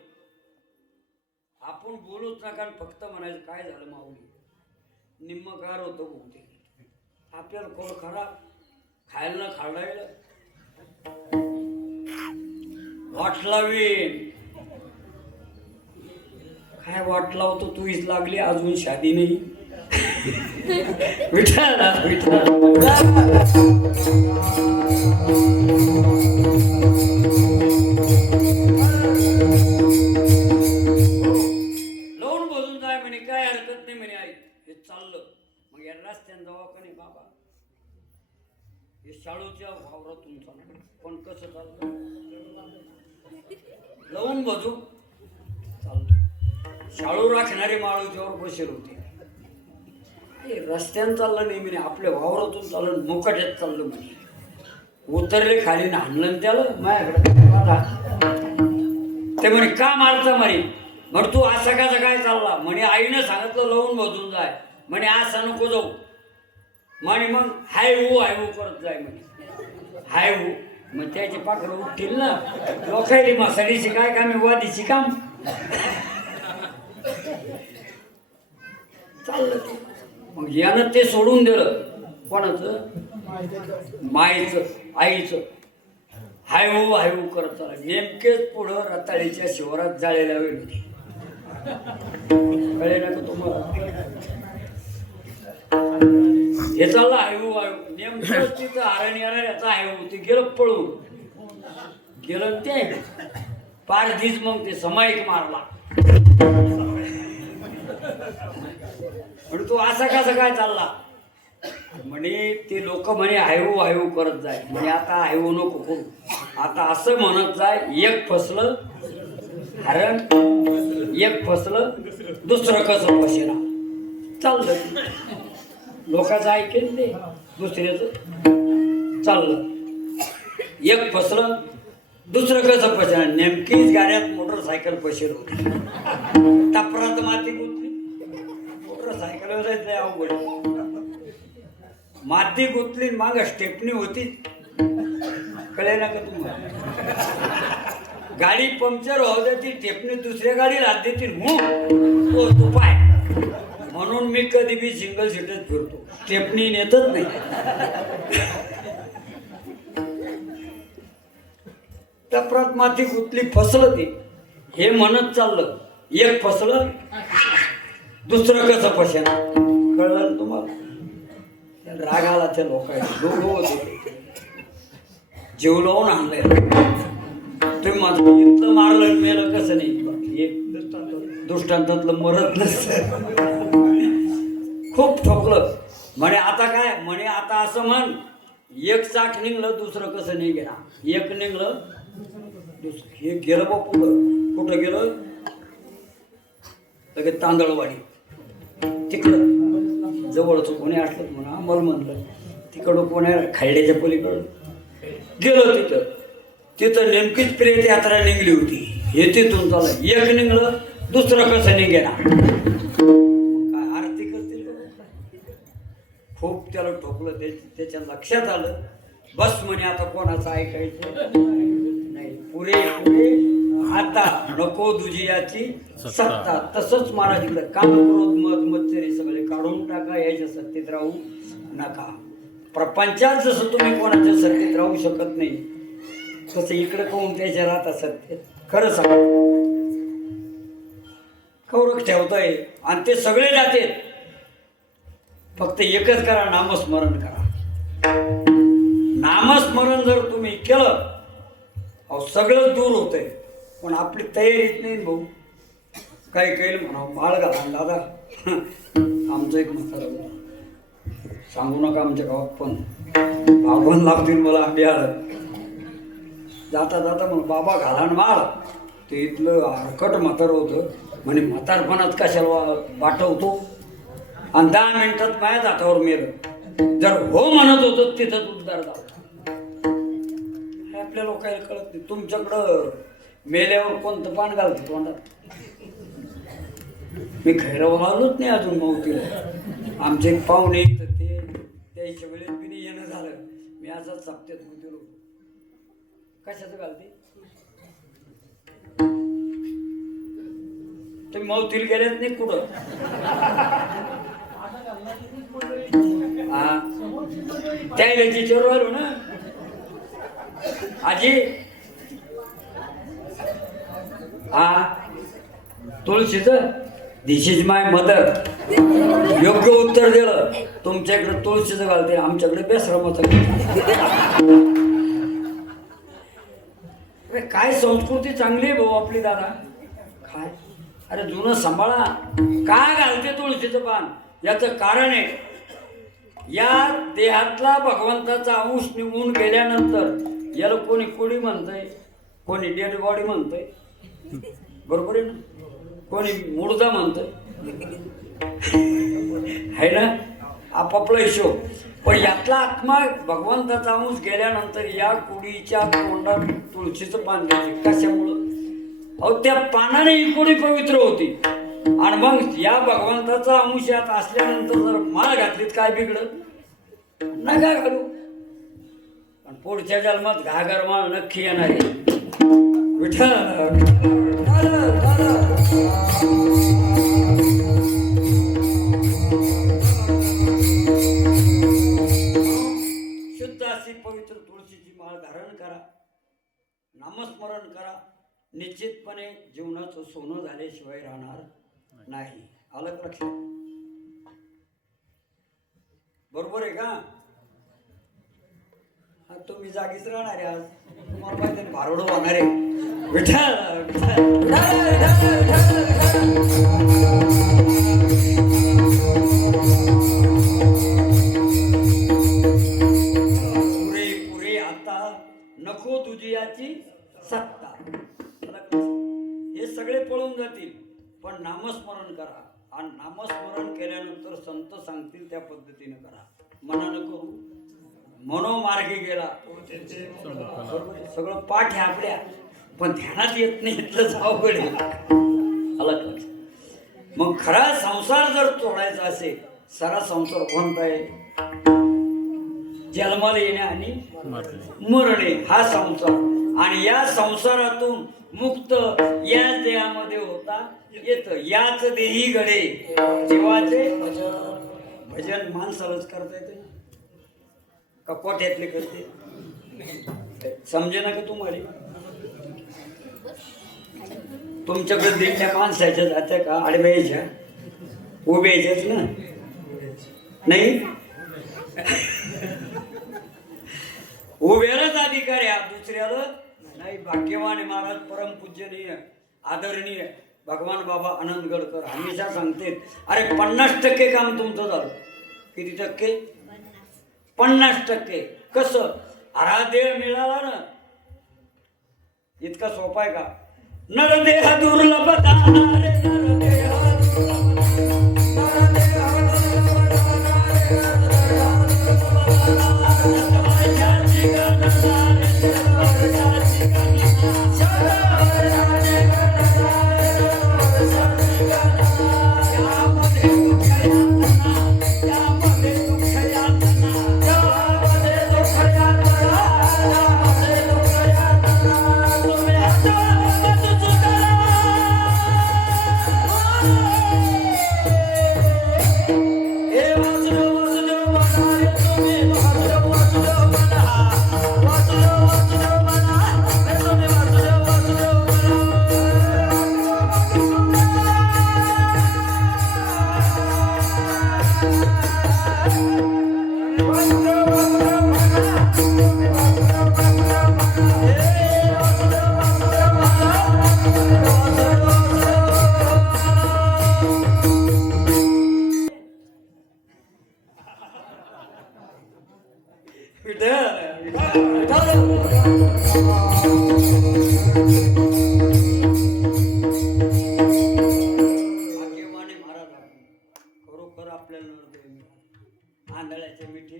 आपण बोलूच नका आणि फक्त म्हणायचं काय झालं माऊली निम्म कार होतं बहुतेक आपल्याला कोण खराब खायला ना खाल्लायला वाट लावीन काय वाट लावतो तूच लागली अजून शादी नाही विठ्ठल लावून बसून जाय म्हणे काय हरकत नाही म्हणे आई हे चाललं मग या रस्त्याने दवाखाने बाबा हे शाळूच्या वावरातून चाललं पण कसं चाललं लावून बजू चाललं शाळू राखणारे माळूच्यावर बसेल होते रस्त्यानं चाललं नाही म्हणे आपल्या वावरातून चाललं मुकाट्यात चाललं म्हणे उतरले खाली हाणलं त्याला माझ्याकडे ते म्हणे का मारता म्हणे म्हण तू असा कसा काय चालला म्हणे आईनं सांगितलं लावून बसून जाय म्हणे असा नको जाऊ म्हणे मग हाय हो करत जाय म्हणे हाय हो मग त्याची पाखरं उठतील ना लोकायली मसालीची काय काम वादीची काम चाललं ते मग यानं ते सोडून दिलं कोणाचं माईचं आईचं हाय हो करत चालला नेमकेच पुढं रताळीच्या शिवारात जाळलेल्या वेळ होती कळे ना का तुम्हाला हे चाललं हाय हो नेमकंच तिथं हरण येणार याचा हाय हो ते गेलं पळून गेलं ते पारधीच मग ते समाईक मारला म्हणजे तू असा कसा काय चालला म्हणे ते लोक म्हणे हायवू करत जाय म्हणे आता हायवू नको करू आता असं म्हणत जाय एक फसलं हरण एक फसलं दुसरं कसं फसेना चाललं लोकांचं ऐकेल ते दुसऱ्याचं चाललं एक फसलं दुसरं कसं फसेना नेमकीच गाड्यात मोटरसायकल फसेल होती टपरात माती गुंतली मोटरसायकलवर जायचं अवघड माती गुंतली माग स्टेपनी होती कळे ना का तुम्हाला गाडी पंक्चर होऊ दे ती टेपनी दुसऱ्या गाडीला हात देतील तो पाय म्हणून मी कधी बी सिंगल सीटच फिरतो स्टेपनी नेतच नाही टपरात माती गुंतली फसलं ते हे म्हणत चाललं एक फसलं दुसरं कसं फसेना कळलं तुम्हाला राग आला त्या लोकांना दोघं होते जीव लावून आणलंय तुम्ही माझं इथलं मारलं मेलं कसं नाही एक दृष्टांतातलं मरत नसतं खूप ठोकलं म्हणे आता काय म्हणे आता असं म्हण एक चाक निघलं दुसरं कसं नाही गेला एक निघलं दुसरं हे गेलं बा पुढं कुठं गेलं लगेच तांदळवाडी तिकडं जवळच कोणी आठवत म्हणा मला म्हणलं तिकडं कोण्या खायड्याच्या पलीकडं गेलं तिथं नेमकीच प्रेत यात्रा निघली होती हे तिथून चाललं एक निघलं दुसरं कसं निघेना काय आरती करतील खूप त्याला ठोकलं त्याच्या लक्षात आलं बस म्हणे आता कोणाचं ऐकायचं नाही पुरे आता नको दुजियाची सत्ता तसंच महाराज इकडं काम क्रोध मद मत्सरी सगळे काढून टाका याच्या सत्तेत राहू नका प्रपंचात जसं तुम्ही कोणाच्या सत्तेत राहू शकत नाही तसं इकडं कोण त्याच्या राहता सत्तेत खरं सांग कौरक ठेवताय आणि ते सगळे जाते फक्त एकच करा नामस्मरण करा नामस्मरण जर तुम्ही केलं अहो सगळं दूर होतंय पण आपली तयारीच नाही भाऊ काही काही म्हणा माळ घाला दादा आमचं एक म्हातारा सांगू नका आमच्या गावात पण भावबंद लागतील मला आंबे आलं जाता जाता मग बाबा घाला माळ ते इथलं हरकट म्हातार होतं म्हणे म्हातारपणात कशाला वाटवतो आणि 10 मिनिटात माझ्या हातावर मेलं जर हो म्हणत होतं तिथं उद्धार झाला आपल्या लोकांना कळत नाही तुमच्याकडं मेल्यावर कोणतं पान घालतं तोंडात मी खैरावर आलोच नाही अजून मावतीला आमचे एक पाहुणे तर ते त्याच्या वेळेत मी नाही येणं झालं मी असाच सप्त्यात गुंतलो कशाचं घालते तुम्ही मौतील गेलेत नाही कुठं? हा त्या विचारू आलो ना आजी. हा तुळशीच दिस इज माय मदर. योग्य उत्तर दिलं. तुमच्याकडे तुळशीचं घालते, आमच्याकडे बेसरामाचं. काय संस्कृती चांगली आहे भाऊ आपली दादा. काय अरे जुनं सांभाळा. का घालते तुळशीचं पान? याचं कारण आहे, या देहातला भगवंताचा अंश निघून गेल्यानंतर याला कोणी कुडी म्हणतंय, कोणी डेड बॉडी म्हणतंय, बरोबर आहे ना, कोणी मुर्दा म्हणतंय, है ना, आपापला हिशोब. पण यातला आत्मा भगवंताचा अंश गेल्यानंतर या कुडीच्या तोंडात तुळशीचं पान द्यायचे. कशामुळं? अहो त्या पानाने ही कुडी पवित्र होती. आणि मग या भगवंताचा अंश यात असल्यानंतर जर माळ घातलीत काय बिघडत? नका घालू. पण पुढच्या जन्मात घागर माळ नक्की येणार आहे. शुद्ध अशी पवित्र तुळशीची माळ धारण करा, नामस्मरण करा. निश्चितपणे जीवनाचं सोनं झाल्याशिवाय राहणार नाही. आलं का लक्षात? बरोबर आहे का? हा तुम्ही जागीच राहणार आहे आज. तुम्हाला माहिती आहे भारोडं होणार आहे. विठ्ठल पुरे पुरे आता नको तुझी याची सत्ता. हे सगळे पळून जातील, पण नामस्मरण करा. आणि नामस्मरण केल्यानंतर संत सांगतील त्या पद्धतीने करा. मनानं करू, मनोमार्गी गेला. सगळं पाठ आहे आपल्या, पण ध्यानात येत नाही. इथलंच अवघड आहे. आलं का? मग खरा संसार जर तोडायचा असेल, सारा संसार कोणता आहे? जन्माला येणे आणि मरणे हा संसार. आणि या संसारातून मुक्त याच देहामध्ये होता येत. याच देही गडे जीवाचे भजन माणसालाच करता येते ना, का कोठ्यातले करते? समजे ना का तुम्हाला? तुमच्याकडे दिल्या माणसाच्या जात्या का आडव्याच्या उभ्याच्याच ना? नाही, उभ्यालाच अधिकार आहे, दुसऱ्याला नाही. भाग्यवान आहे महाराज, परमपूजनीय आदरणीय भगवान बाबा आनंद गडकर हमेशा सांगते, अरे 50% काम तुमचं झालं. किती टक्के? 50%. कसं? आराध्य मिळाला ना. इतका सोपा आहे का? नरदेह दुर्लभ दाना रे, नरदेह आंधळ्याच्या मिठी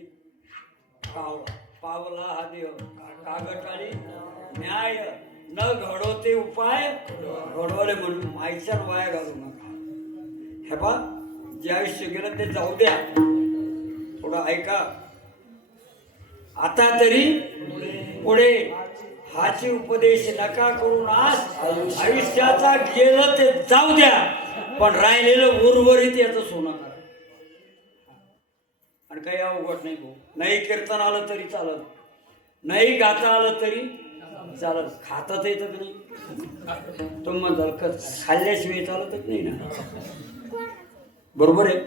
पावला हा देव. कागटाळी न्याय न घडवते उपाय घडवले म्हणून माईच्या वाया घालू नका. हे पा, जे आयुष्य गेलं ते जाऊ द्या. थोडं ऐका. आता तरी पुढे हाची उपदेश नका करून आज आयुष्याचा गेलं ते जाऊ द्या. पण राहिलेलं उर्वरित याचं सोनं करा. आणि काही अवघड नाही भाऊ. नाही कीर्तन आलं तरी चालत, नाही गाता आलं तरी चालत. खातात येतं की नाही तुम्ही म्हणताल खाल्ल्याशिवाय चालतच नाही ना, बरोबर आहे.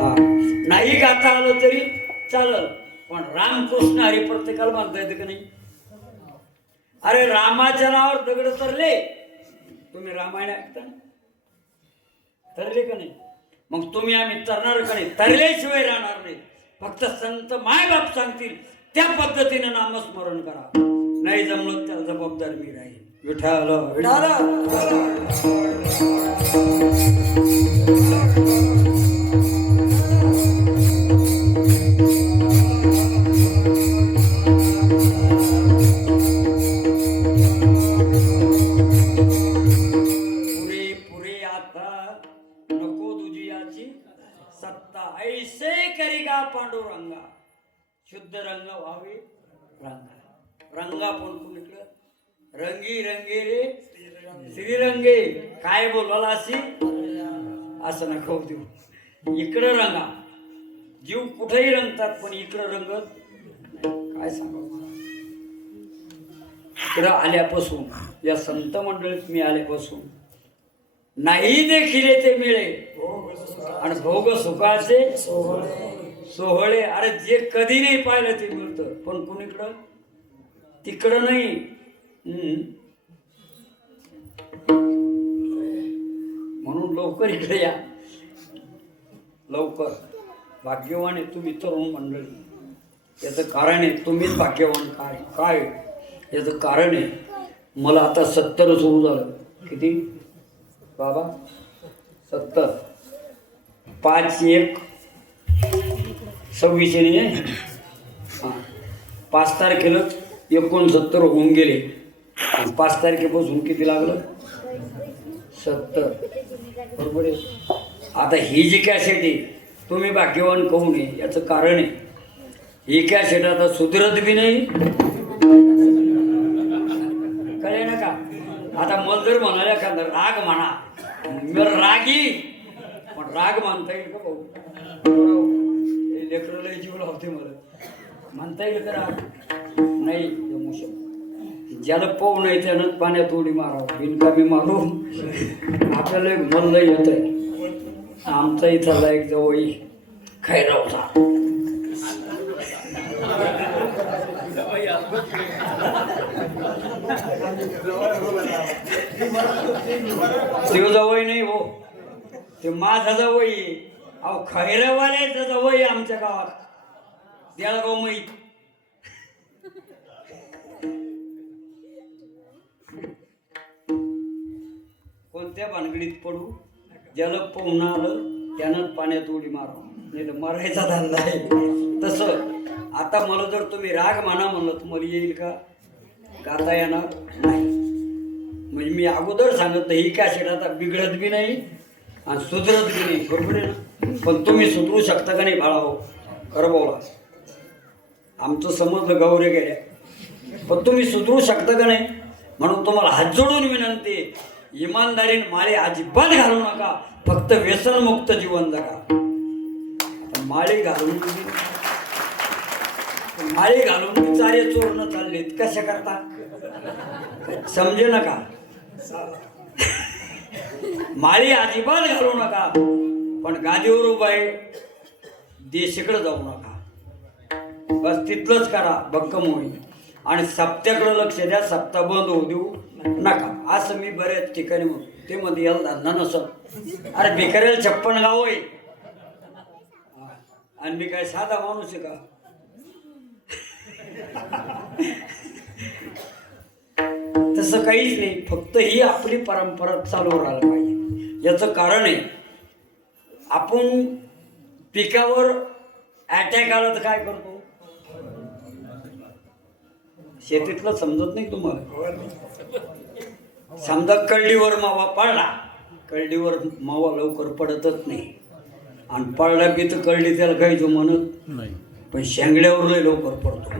हा, नाही गाता आलं तरी चालत, पण रामकृष्ण हरी प्रत्येकाला म्हणता येतं की नाही. अरे रामाच्या नावावर दगड तरले, तुम्ही रामायण ऐकता तरले का नाही. मग तुम्ही आम्ही तरणार का नाही, तरल्याशिवाय राहणार नाही. फक्त संत मायबाप सांगतील त्या पद्धतीने नामस्मरण करा. नाही जमलं त्याला जबाबदार मी राहील. विठाल पुरे आता नको दुजियाची सत्ता, ऐसे करिगा पांडुरंगा. शुद्ध रंग व्हावे रंगा. रंगा पण कुणीकडं रंगी रंगे रे श्रीरंगे. काय बोलवाला अशी असं नको देऊ. इकडं रंगा. जीव कुठेही रंगतात पण इकडं रंगत काय सांगा. इकडं आल्यापासून या संत मंडळीत मी आल्यापासून नाही देखील ते मिळे आणि भोग सुखाचे सोहळे. अरे जे कधी नाही पाहिलं ते मिळतं, पण कुणीकडं तिकडं नाही. म्हणून लवकर इकडे या, लवकर. भाग्यवान आहे तुम्ही तरुण मंडळी. याचं कारण आहे तुम्हीच भाग्यवान. काय काय याचं कारण आहे. मला आता 70 सुरू झालं. किती बाबा 70? 5 1 26 नाही आहे. हां 5 तारखेलाच 69 होऊन गेले. 5 तारखेपासून किती लागलं 70. बरोबर आहे. आता ही जी कॅसेट आहे तुम्ही भाग्यवान कहू नये याचं कारण आहे. ही कॅसेट आता सुधरत बी नाही. कळे ना का. आता मला जर म्हणाले एखादा राग म्हणा, मी रागी, पण राग म्हणता येईल का भाऊ. लेकरला जीव लावते मला. म्हणता येईल का राग नाही जमू शकत. ज्याला पाहू नाही त्यानं पाण्यात उडी मारावं. बिनकामी मारू आपल्याला एक मल्ल येत आहे. आमचा इथला एक जवळ खैरावचा देव जवळ नाही हो, ते माझा जवळ. अहो खैरवाल्याचा जवळ आमच्या गावात देळगाव माहीत. कोणत्या भानगडीत पडू. ज्याला पोहणं आलं त्यानं पाण्यात उडी मारावं, नाही तर मरायचा धंदा आहे. तसं आता मला जर तुम्ही राग म्हणा म्हणलं तर मला येईल का. गाता येणार नाही. म्हणजे मी अगोदर सांगत नाही ही कॅसेट आता बिघडत बी नाही आणि सुधरत बी नाही. बरोबर आहे ना. पण तुम्ही सुधरू शकता का नाही बाळा हो. खरं बोला. आमचं समजलं गौरे गेल्या, पण तुम्ही सुधरू शकता का नाही. म्हणून तुम्हाला हात जोडून विनंती, इमानदारीने माळे अजिबात घालू नका. फक्त व्यसनमुक्त जीवन जगा. माळे घालून चारे चोरणं चाललेत कशा करता समजे नका. माळी अजिबात घालू नका, पण गादीवर उभा आहे देशीकडे जाऊ नका. बस तिथलंच करा, भक्कम होईल. आणि सप्त्याकडे लक्ष द्या. सप्ताह बंद होऊ देऊ नका. असं मी बऱ्याच ठिकाणी म्हणतो. ते मध्ये याला धंदा नसत. अरे भिकाऱ्याला 56 गाव आहे आणि मी काय साधा माणूस आहे का. तसं काहीच नाही. फक्त ही आपली परंपरा चालू राहायला पाहिजे. याचं कारण आहे आपण पिकावर अटॅक आला तर काय करतो. शेतीतलं समजत नाही तुम्हाला. समजा कळडीवर मावा पडला, कळडीवर मावा लवकर पडतच नाही. आणि पडला की तर कळडी त्याला काही जो म्हणत नाही, पण शेंगड्यावर लय लवकर पडतो.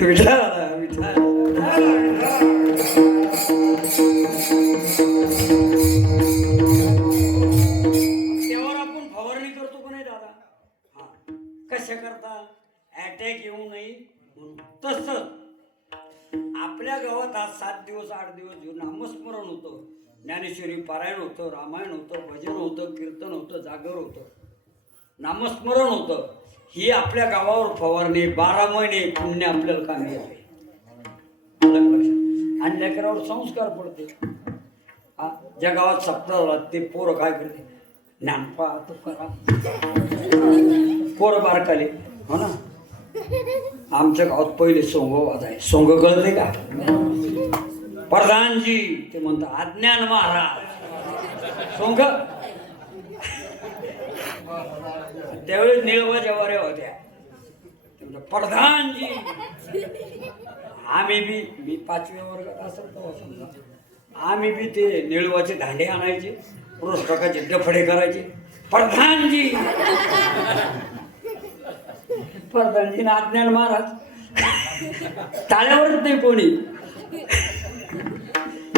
विठाला विठा त्यावर आपण फवारणी करतो का नाही दादा? हा. कशा करता? अटॅक येऊ नये म्हणून. तसंच आपल्या गावात आज 7 दिवस 8 दिवस जे नामस्मरण होतं, ज्ञानेश्वरी पारायण होतं, रामायण होतं, भजन होतं, कीर्तन होतं, जागर होतं, नामस्मरण होतं. ही आपल्या गावावर फवारणी 12 महिने पुण्य आपल्याला कामी येते. आलं का लक्षात? आणि लेकरावर संस्कार पडते. हा, ज्या गावात सप्ताह झाला ते पोरं काय करते? ज्ञानपा तुकाराम, पोरं बारकाले. हो ना, आमच्या गावात पहिले सोंगवाद आहे. सोंग कळते का? प्रधानजी ते म्हणतात अज्ञान महाराज सोंग. त्यावेळेस निळवा जवाऱ्या होत्या. ते म्हणतात प्रधानजी. आम्ही बी, मी 5व्या वर्गात असेल तेव्हा समजा, आम्ही बी ते निळवाचे दांडे आणायचे, पुरस्काराचे डफडे करायचे. प्रधानजी प्रधानजी ना अज्ञान महाराज. टाळ्यावरच नाही कोणी.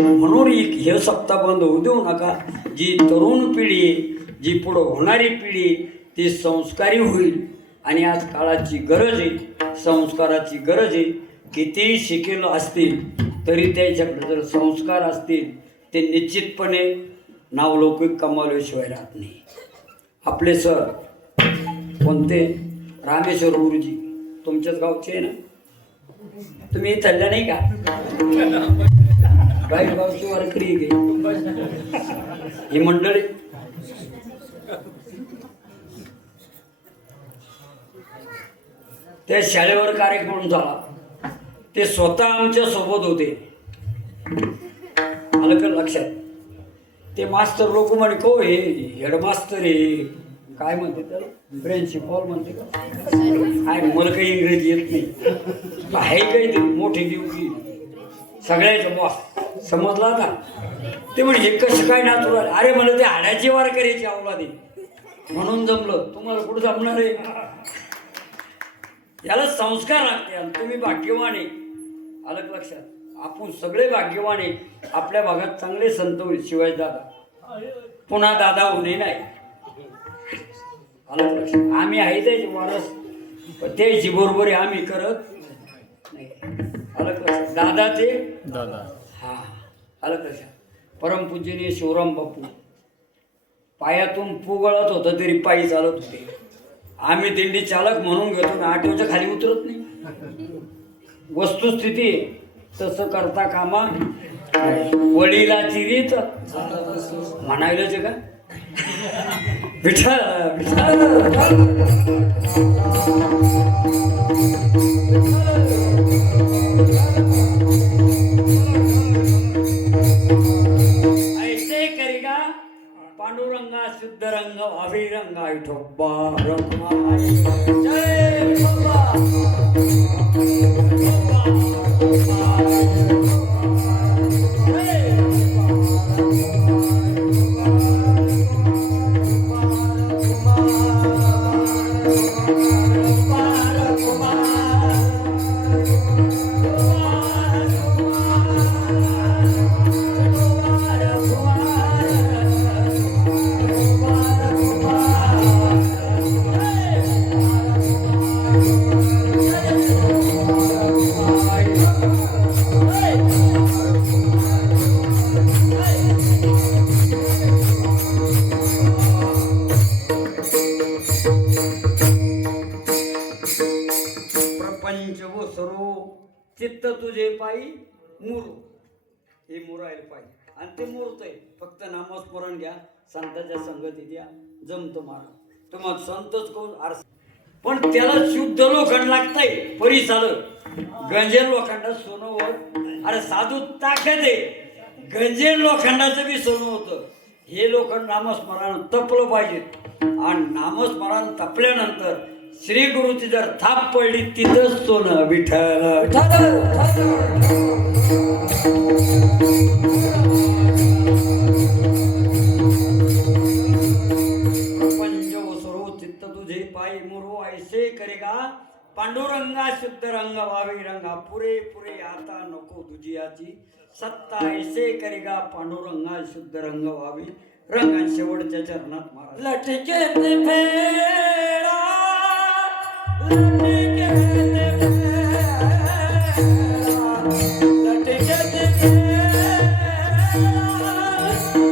म्हणून हे सप्ताह बंद होऊ देऊ नका. जी तरुण पिढी, जी पुढं होणारी पिढी ती संस्कारी होईल. आणि आज काळाची गरज आहे, संस्काराची गरज आहे. कितीही शिकेल असतील तरी त्याच्याकडे जर संस्कार असतील ते निश्चितपणे नावलौकिक कमावल्याशिवाय राहत नाही. आपले सर कोणते? रामेश्वर गुरुजी तुमच्याच गावचे आहे ना? तुम्ही चालल्या नाही का? काही गावची वारकरी आहे ही मंडळी. त्या शाळेवर कार्यक्रम झाला, ते स्वतः आमच्या सोबत होते. आलं का लक्षात? ते मास्तर लोक म्हणे को हे हेडमास्तर आहे, काय म्हणते त्याला, प्रिन्सिपॉल म्हणते का काय, मला काही इंग्रजी येत नाही. आहे काही ते मोठी देवकी सगळ्याच्या बॉस, समजला का? ते म्हणे हे कसं काय नाचुराल? अरे मला ते हाड्याची वार करायची अवलादी म्हणून जमलं. तुम्हाला कुठं जमणार आहे? याला संस्कार लागते. आणि तुम्ही भाग्यवान आहे. आलं का लक्षात? आपण सगळे भाग्यवान आहे. आपल्या भागात चांगले संत होईल. शिवाय दादा पुन्हा दादा होणे नाही. आलं का लक्षात? आम्ही आहे त्याची वारस, त्याची बरोबरी आम्ही करत नाही. आलं का लक्षात? दादा ते दादा. हा, आलं का लक्षात? परमपूजनीय शिवराम बापू पायातून पुगळत होतं तरी पायी चालत होते. आम्ही दिंडी चालक म्हणून घेतो ना, आठवच्या खाली उतरत नाही. वस्तुस्थिती तसं करता कामा वडिलाची रीत म्हणायलाच का? विठ्ठल ऐसे करिगा पांडुरंगा शुद्धरंग अभिरंगा विठोबा रमाई. जय विठोबा. चित्त तुझे पायी मुरू. हे मुरायला पाहिजे. आणि ते मुरत आहे. फक्त नामस्मरण घ्या, संतांच्या संगती द्या, जमतो मारा. तुम्हाला संतच कोण आरस, पण त्याला शुद्ध लोखंड लागतंय. परी चालत गंजेल लोखंडात सोनं होत. अरे साधू ताकद आहे, गंजेल लोखंडाचं बी सोनं होतं. हे लोखंड नामस्मरण तपलं पाहिजे. आणि नामस्मरण तपल्यानंतर श्री गुरुची जर थाप पडली तिथंच सोनं. विठ्ठल पंच ओसरो चित्त तुझे पायी मुरो ऐसे करेगा पांडुरंगा शुद्ध रंग व्हावी रंगा पुरे पुरे आता नको दुजियाची सत्ता ऐसे करिगा पांडुरंगा शुद्ध रंग व्हावी रंगा शेवटच्या चरणात महाराज लटके ते फेरा लटके ते फेरा लटके ते फेरा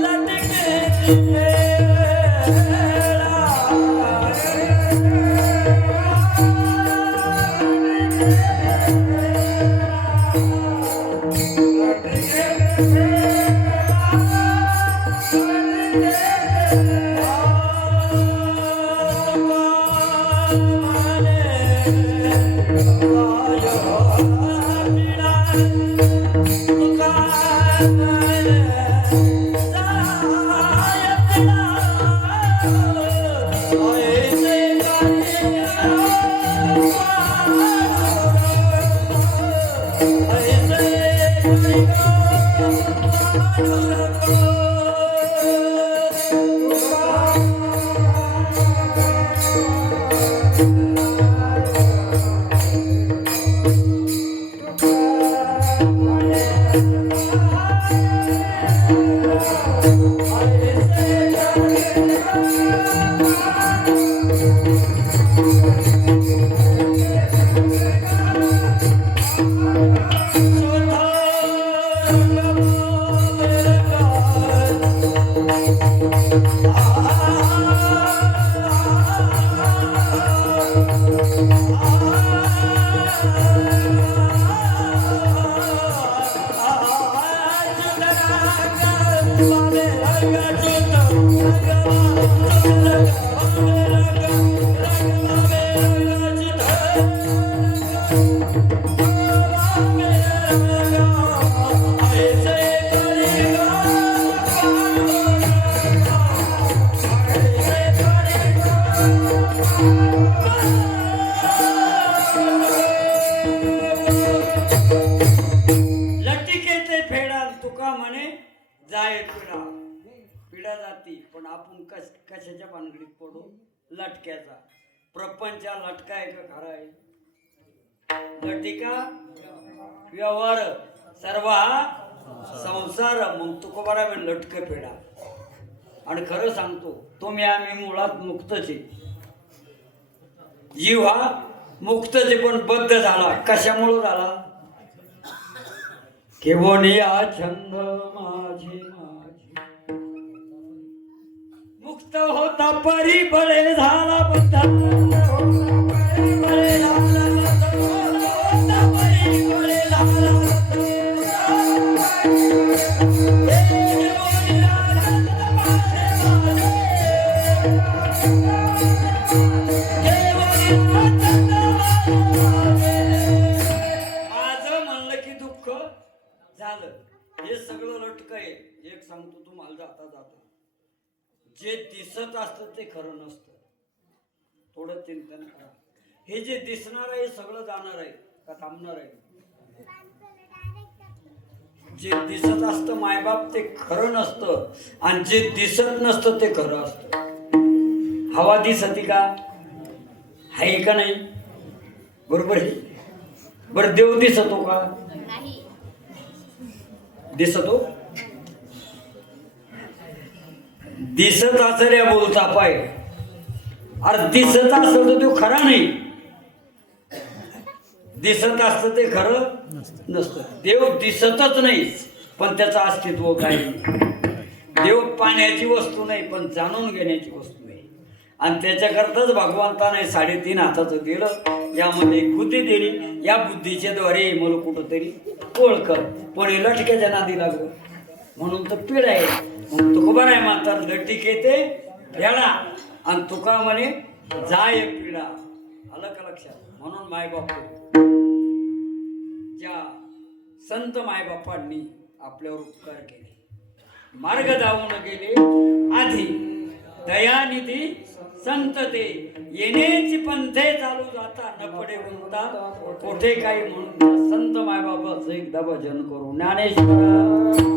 लटके ते फेरा लटिकेचे फेडा तुका म्हणे जाय पिढा पिढा जाती पण आपण कशाच्या भानगडीत पडू लटक्याचा प्रपंचा लटका आहे का खरा आहे लटिका व्यवहार सर्व हा संसार मग तुका बरा वेळ लटक फेडा आणि खरं सांगतो तुम्ही आम्ही मुळात मुक्तच आहे जीव हा मुक्तच आहे पण बद्ध झाला कशामुळे झाला केवनिया छंद माझे माझे मुक्त होता परिबळे झाला बद्ध परिबळे झाला होता परिबळे झाला माझं म्हणलं की दुःख झालं हे सगळं लटक आहे एक सांगतो तुम्हाला जाता जाता जे दिसत असतं ते खरं नसतं थोडं चिंतन करा हे जे दिसणार आहे सगळं जाणार आहे का थांबणार आहे जे दिसत असतं मायबाप ते खरं नसतं आणि जे दिसत नसतं ते खरं असतं हवा दिसती का आहे का नाही बरोबर आहे बरं देव दिसतो का दिसतो दिसत असल्या बोलता पाय अरे दिसत असत तो खरा नाही दिसत असत ते खरं नसतं देव दिसतच नाही पण त्याचं अस्तित्व काय देव पाण्याची वस्तू नाही पण जाणून घेण्याची वस्तू आहे आणि त्याच्याकरताच भगवंताने 3.5 हाताचं दिलं यामध्ये बुद्धी दिली या बुद्धीच्या द्वारे मला कुठंतरी ओळख पण हे लटक्याच्या नादी लागलं म्हणून तर पीड आहे मग तुकोबार आहे म्हणतात लटिके ते फेडा आणि तुका म्हणे जाय पिढा आलं का लक्षात म्हणून मायबाप ज्या संत मायबापांनी आपल्यावर उपकार केले मार्ग दावून गेले आधी दयानिधी संत ते येण्याची पंथे चालू जाता न पडे गुंता कोठे काही म्हणून संत मायबापाचं एकदा भजन करू ज्ञानेश्वर